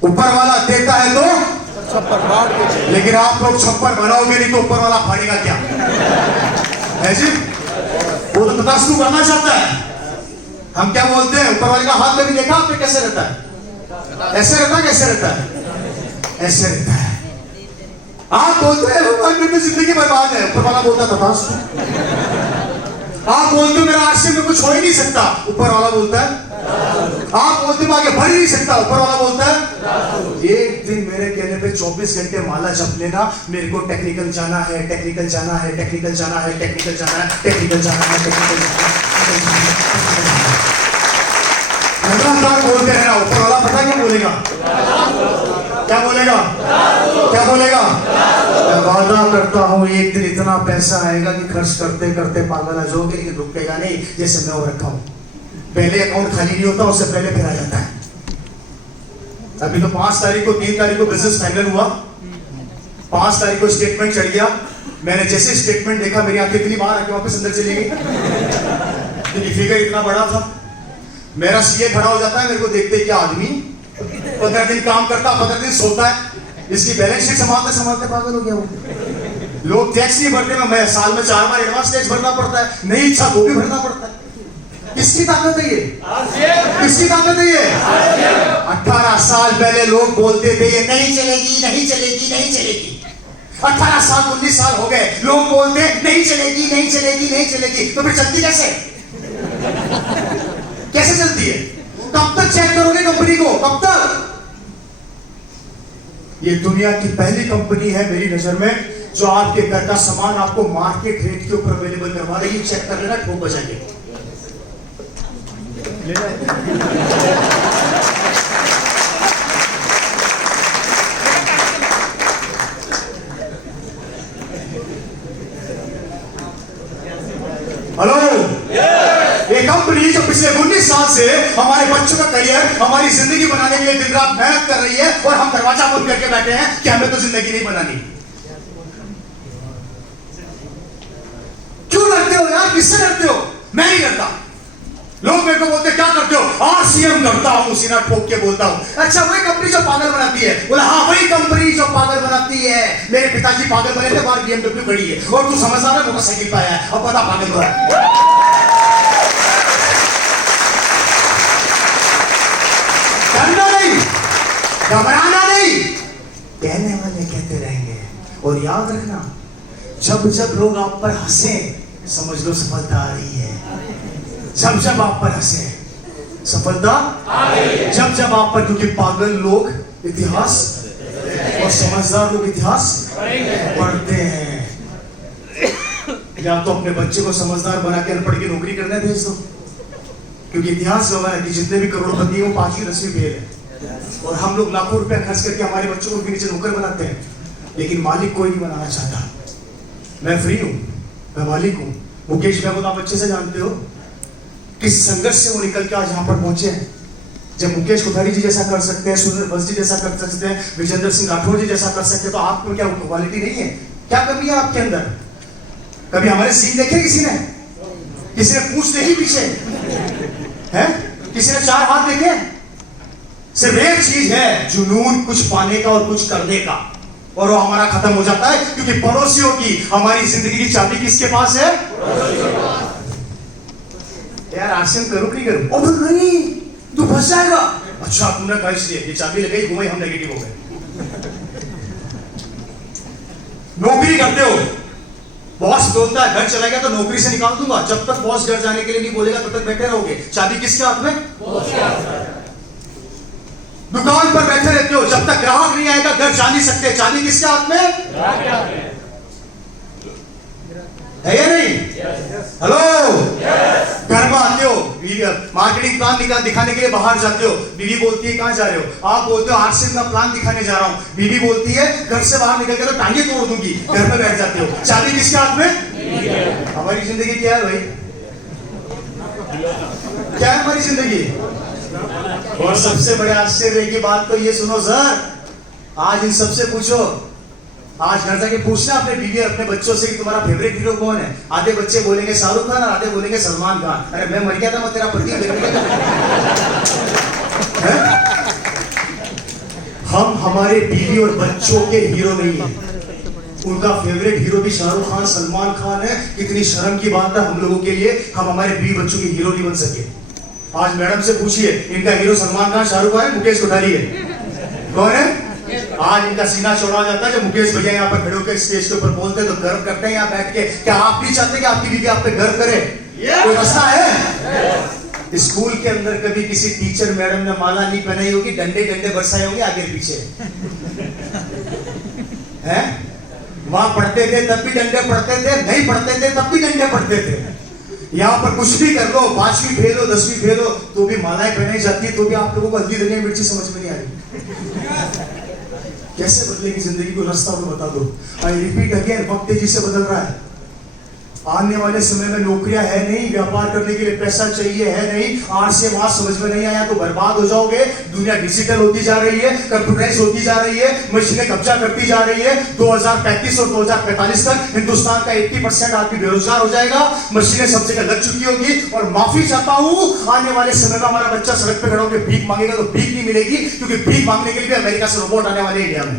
ऊपर वाला देता है तो छप्पर फाड़ के, लेकिन आप लोग छप्पर बनाओगे नहीं तो ऊपर वाला फाड़ेगा क्या? है जी? वो तो तथास्तु करना चाहता है। हम क्या बोलते हैं, ऊपर वाले का हाथ में भी देखा आपने कैसे रहता है? ऐसे रहता है, कैसे रहता है? ऐसे रहता है। आप बोलते हैं भगवान मेरी जिंदगी बर्बाद है, ऊपर वाला बोलता तथास्तु। आप बोलते हो मेरा आश्रय में कुछ हो ही नहीं सकता, ऊपर वाला बोलता है। आप बोलते हो आगे बढ़ ही नहीं सकता, ऊपर वाला बोलता है। एक दिन मेरे कहने पे 24 घंटे माला जप लेना, मेरे को टेक्निकल जाना है, टेक्निकल जाना है, टेक्निकल जाना है, टेक्निकल जाना है, टेक्निकल जाना है, टेक्निकल जाना है। लगातार बोलते रहना, ऊपर वाला पता क्या बोलेगा? क्या बोलेगा? क्या बोलेगा? मैं वादा करता हूं एक दिन इतना पैसा आएगा कि खर्च करते करते पागल आ जाओगे, लेकिन रुकेगा नहीं। जैसे मैं वो रखा हूं, पहले अकाउंट खाली नहीं होता, उससे पहले फिर आ जाता है। अभी तो 5 तारीख को 3 तारीख को बिजनेस फाइनल हुआ, 5 तारीख को स्टेटमेंट चढ़ गया। मैंने जैसे स्टेटमेंट देखा मेरी आंखें इतनी बाहर आके वापस अंदर चली गई, क्योंकि फिगर इतना बड़ा था। मेरा सीए खड़ा हो जाता है, मेरे को देखते क्या आदमी 15 दिन काम करता, 15 दिन सोता है, इसकी बैलेंस शीट संभालते संभालते पागल हो गया वो। लोग टैक्स नहीं भरते, मैं साल में 4 बार एडवांस टैक्स भरना पड़ता है, नहीं इच्छा वो भी भरना पड़ता है। किसकी ताकत है ये? किसकी ताकत है ये? 18 साल पहले लोग बोलते थे ये नहीं चलेगी, नहीं चलेगी, नहीं चलेगी। 18 साल 19 साल हो गए, लोग बोलते नहीं चलेगी, नहीं चलेगी, नहीं चलेगी, तो फिर चलती कैसे? कैसे चलती है? कब तक चेक करोगे कंपनी को? कब तक? ये दुनिया की पहली कंपनी है मेरी नजर में जो आपके घर का सामान आपको मार्केट रेट के ऊपर अवेलेबल करवा रही है। चेक कर लेना, ठोक बजाएंगे। से हमारे बच्चों का करियर, हमारी जिंदगी बनाने के लिए दिन रात मेहनत कर रही है और हम दरवाजा बंद करके बैठे हैं कि हमें तो जिंदगी नहीं बनानी। क्यों डरते हो यार? किससे डरते हो? मैं नहीं डरता। लोग मेरे को बोलते क्या करते हो? आरसीएम करता हूं, सीना ठोक के बोलता हूं। अच्छा, वही कंपनी जो पागल बनाती है? बोला हाँ, वही कंपनी जो पागल बनाती है। मेरे पिताजी पागल बने थे, बाहर BMW खड़ी है और तू समझ आ रहा है मोटरसाइकिल पे आया है, अब बता पागल हो रहा है। डरना नहीं, घबराना नहीं, कहने वाले कहते रहेंगे। और याद रखना, जब जब लोग आप पर हंसे समझ लो सफलता आ रही है। जब जब आप पर हंसे सफलता आ रही है। जब जब आप पर, क्योंकि पागल लोग इतिहास और समझदार लोग इतिहास पढ़ते हैं। या तो अपने बच्चे को समझदार बना के अनपढ़ की नौकरी करने भेज दो, क्योंकि इतिहास गवाह है कि जितने भी करोड़पति हैं वो 5वीं 10वीं फेल है। और हम लोग लाखों रुपए खर्च करके हमारे बच्चों को नीचे नौकर बनाते हैं, लेकिन मालिक कोई नहीं बनाना चाहता। मैं फ्री हूं, मैं मालिक हूं। मुकेश भाई को आप अच्छे से जानते हो किस संघर्ष से वो निकल के आज यहाँ पर पहुंचे हैं। जब मुकेश कोठारी जी जैसा कर सकते हैं, सुरेंद्र बस जी जैसा कर सकते हैं, विजेंद्र सिंह राठौर जी जैसा कर सकते हैं, तो आप में क्या क्वालिटी नहीं है? क्या कमी है आपके अंदर? कभी हमारे सीन देखे किसी ने? किसी ने पूछ देखी पीछे है? किसी ने 4 हाथ देखे? सिर्फ एक चीज है, जुनून, कुछ पाने का और कुछ करने का, और वो हमारा खत्म हो जाता है। क्योंकि पड़ोसियों की हमारी जिंदगी की चाबी किसके पास है? यार आरसीएम करूं कि नहीं करूं? ओ नहीं, तू फंस जाएगा। अच्छा, तुमने कहा इसलिए ये चाबी लगाई, घुमाई, हम नेगेटिव हो गए। नौकरी करते हो, बॉस बोलता है घर चलाएगा तो नौकरी से निकाल दूंगा। जब तक बॉस घर जाने के लिए नहीं बोलेगा तब तक बैठे रहोगे। चाबी किसके हाथ में? बॉस के हाथ में। दुकान पर बैठे रहते हो, जब तक ग्राहक नहीं आएगा घर जा नहीं सकते। चाबी किसके हाथ में? है या नहीं? हेलो, घर में आते हो, मार्केटिंग प्लान दिखाने के लिए बाहर जाते हो, बीवी बोलती है कहां जा रहे हो? आप बोलते हो आरसीएम का प्लान दिखाने जा रहा हूं। बीवी बोलती है घर से बाहर निकल के तो टांगे तोड़ दूंगी। घर में बैठ जाते हो। चाबी किसके हाथ में? हमारी जिंदगी क्या है भाई? क्या है हमारी जिंदगी? और सबसे बड़े आश्चर्य की बात तो ये सुनो सर, आज इन सबसे पूछो, आज घर जाके पूछना अपने बीवी और अपने बच्चों से कि तुम्हारा फेवरेट हीरो कौन है। आधे बच्चे बोलेंगे शाहरुख खान और आधे बोलेंगे सलमान खान। अरे मैं मर गया था, मैं तेरा पति हम हमारे बीवी और बच्चों के हीरो नहीं है, उनका फेवरेट हीरो भी शाहरुख खान, सलमान खान है। कितनी शर्म की बात है हम लोगों के लिए, हम हमारे बीवी बच्चों के हीरो नहीं बन सके। आज मैडम से पूछिए, इनका हीरो सलमान खान, शाहरुख खान है, मुकेश कोठारी है? कौन है? आज इनका सीना चौड़ा हो जाता है जब मुकेश भैया यहाँ पर खड़े होकर स्टेज के ऊपर बोलते हैं तो गर्व करते हैं यहाँ बैठ के। क्या आप भी चाहते हैं कि आपकी बीवी आप पे गर्व करे? कोई मसला है? स्कूल के अंदर कभी किसी टीचर मैडम ने माला नहीं पहनाई होगी, डंडे डंडे बरसाए होंगे आगे पीछे, हैं? वहां पढ़ते थे तब भी डंडे पढ़ते थे, नहीं पढ़ते थे तब भी डंडे पढ़ते थे। यहाँ पर कुछ भी कर लो, 5वीं फेल हो, 10वीं फेल हो, तो भी मालाएं पहनाई जाती है, तो भी आप लोगों को हल्दी धनिया मिर्ची समझ में नहीं आ रही। कैसे बदलेगी जिंदगी को? रास्ता तो बता दो। आई रिपीट अगेन, वक्त तेजी से बदल रहा है। आने वाले समय में नौकरियां है नहीं, व्यापार करने के लिए पैसा चाहिए है नहीं। आरसीएम आज समझ में नहीं आया तो बर्बाद हो जाओगे। दुनिया डिजिटल होती जा रही है, कंप्यूटराइज होती जा रही है, मशीनें कब्जा करती जा रही है। 2035 और 2045 तक हिंदुस्तान का 80% आदमी बेरोजगार हो जाएगा। मशीनें सब जगह लग चुकी होगी। और माफी चाहता हूं, आने वाले समय में हमारा बच्चा सड़क पे खड़ा होकर भीख मांगेगा तो भीख नहीं मिलेगी, क्योंकि भीख मांगने के लिए अमेरिका से रोबोट आने वाले इंडिया में।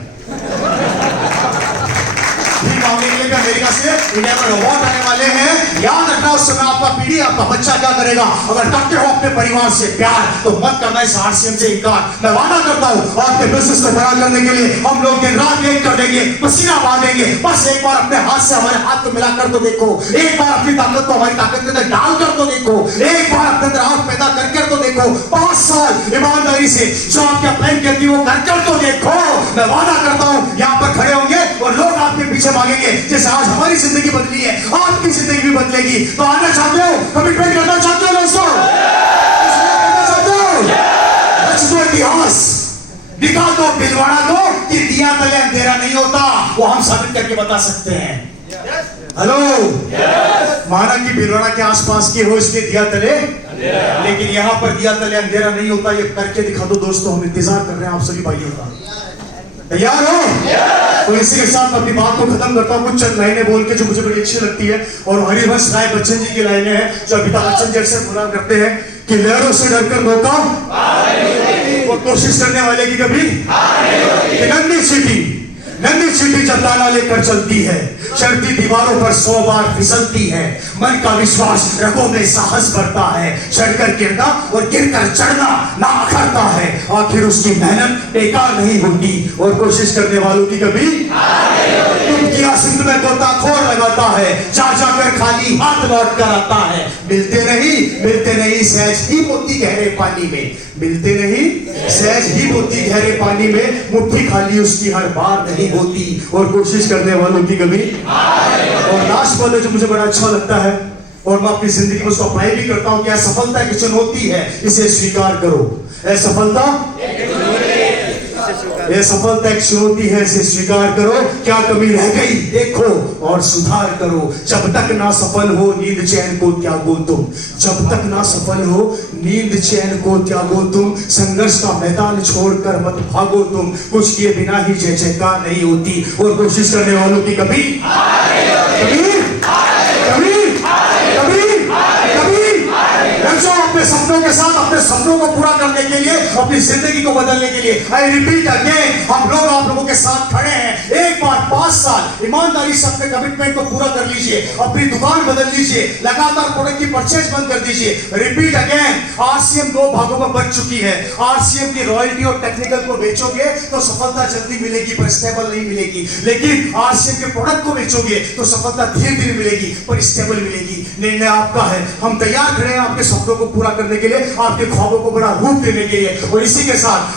मांगने के लिए अमेरिका से इंडिया में रोबोट आने वाले हैं। याद रखना, उस समय आपका पीढ़ी, आपका बच्चा क्या करेगा? अगर करते हो अपने परिवार से प्यार तो मत करना इस आरसीएम से इनकार। मैं वादा करता हूं आपके बिजनेस को बड़ा करने के लिए हम लोग दिन रात एक कर देंगे, पसीना बहाएंगे। बस एक बार अपने हाथ से हमारे हाथ को मिलाकर तो देखो, एक बार अपनी ताकत को हमारी ताकत के अंदर डालकर तो देखो, एक बार अपने अंदर आग पैदा करके तो देखो। 5 साल ईमानदारी से जो आपके प्लान कहती है वो करकर तो देखो। मैं वादा करता हूं यहाँ पर खड़े होंगे और लोग आपके पीछे मांगेंगे। जैसे आज हमारी जिंदगी बदली है, आपकी जिंदगी भी बदलेगी। तो आना चाहते हो? कमिटमेंट करना चाहते हो दोस्तों? करना चाहते हो? रच दो इतिहास, दिखा दो, दिलवाड़ा दो कि दिया तले अंधेरा नहीं होता। वो हम साबित करके बता सकते हैं। हेलो, माना कि भिलवाड़ा के आसपास के हो, इसलिए दिया तले लेकिन यहाँ पर दिया तले अंधेरा नहीं होता। ये करके दिखा दो दोस्तों, हम इंतजार कर रहे हैं आप सभी भाइयों का। तैयार हो? तो इसी के साथ अपनी बात को खत्म करता हूँ कुछ चंद लाइनें बोल के जो मुझे बड़ी अच्छी लगती है। और हरिवंश राय बच्चन जी की लाइनें हैं जो अमिताभ बच्चन जी अक्सर बोला करते हैं कि लहरों से डरकर मौका वो कोशिश करने वाले की कभी नन्ही चींटी जब ताना लेकर चलती है, चढ़ती दीवारों पर 100 बार फिसलती है, मन का विश्वास रगों में साहस बढ़ता है, चढ़कर गिरना और गिरकर चढ़ना ना अखरता है, आखिर उसकी मेहनत बेकार नहीं होती और कोशिश करने वालों की कभी किया सिंध में गोताखोर लगाता है, जा जाकर खाली हाथ लौट कर आता है, मिलते नहीं सहज ही मोती गहरे पानी में, मिलते नहीं सहज ही मोती गहरे पानी में, मुट्ठी खाली उसकी हर बार नहीं होती और कोशिश करने वालों की कभी। और लास्ट वाले जो मुझे बड़ा अच्छा लगता है और मैं अपनी जिंदगी में उसको अप्लाई भी करता हूं कि असफलता एक चुनौती है, इसे स्वीकार करो। असफलता यह सफलता एक चुनौती है, इसे स्वीकार करो। क्या कमी रह गई देखो और सुधार करो। जब तक ना सफल हो नींद चैन को त्यागो तुम, जब तक ना सफल हो नींद चैन को त्यागो तुम, संघर्ष का मैदान छोड़कर मत भागो तुम, कुछ किए बिना ही जय जयकार नहीं होती और कोशिश करने वालों की कभी अपने सपनों के साथ अपने सपनों को पूरा करने के लिए, अपनी जिंदगी को बदलने के लिए। आई रिपीट अगेन, हम लोग आप लोगों के साथ खड़े हैं। एक बार 5 साल ईमानदारी से अपने कमिटमेंट को पूरा कर लीजिए, अपनी दुकान बदल लीजिए, लगातार प्रोडक्ट की परचेज बंद कर दीजिए। रिपीट अगेन, आरसीएम 2 भागों में बच चुकी है। आरसीएम की रॉयल्टी और टेक्निकल को बेचोगे तो सफलता जल्दी मिलेगी पर स्टेबल नहीं मिलेगी, लेकिन आरसीएम के प्रोडक्ट को बेचोगे तो सफलता धीरे धीरे मिलेगी पर स्टेबल मिलेगी। निर्णय आपका है, हम तैयार खड़े हैं आपके सपनों को पूरा करने के लिए, आपके ख्वाबों को बड़ा रूप देने के लिए। और इसी के साथ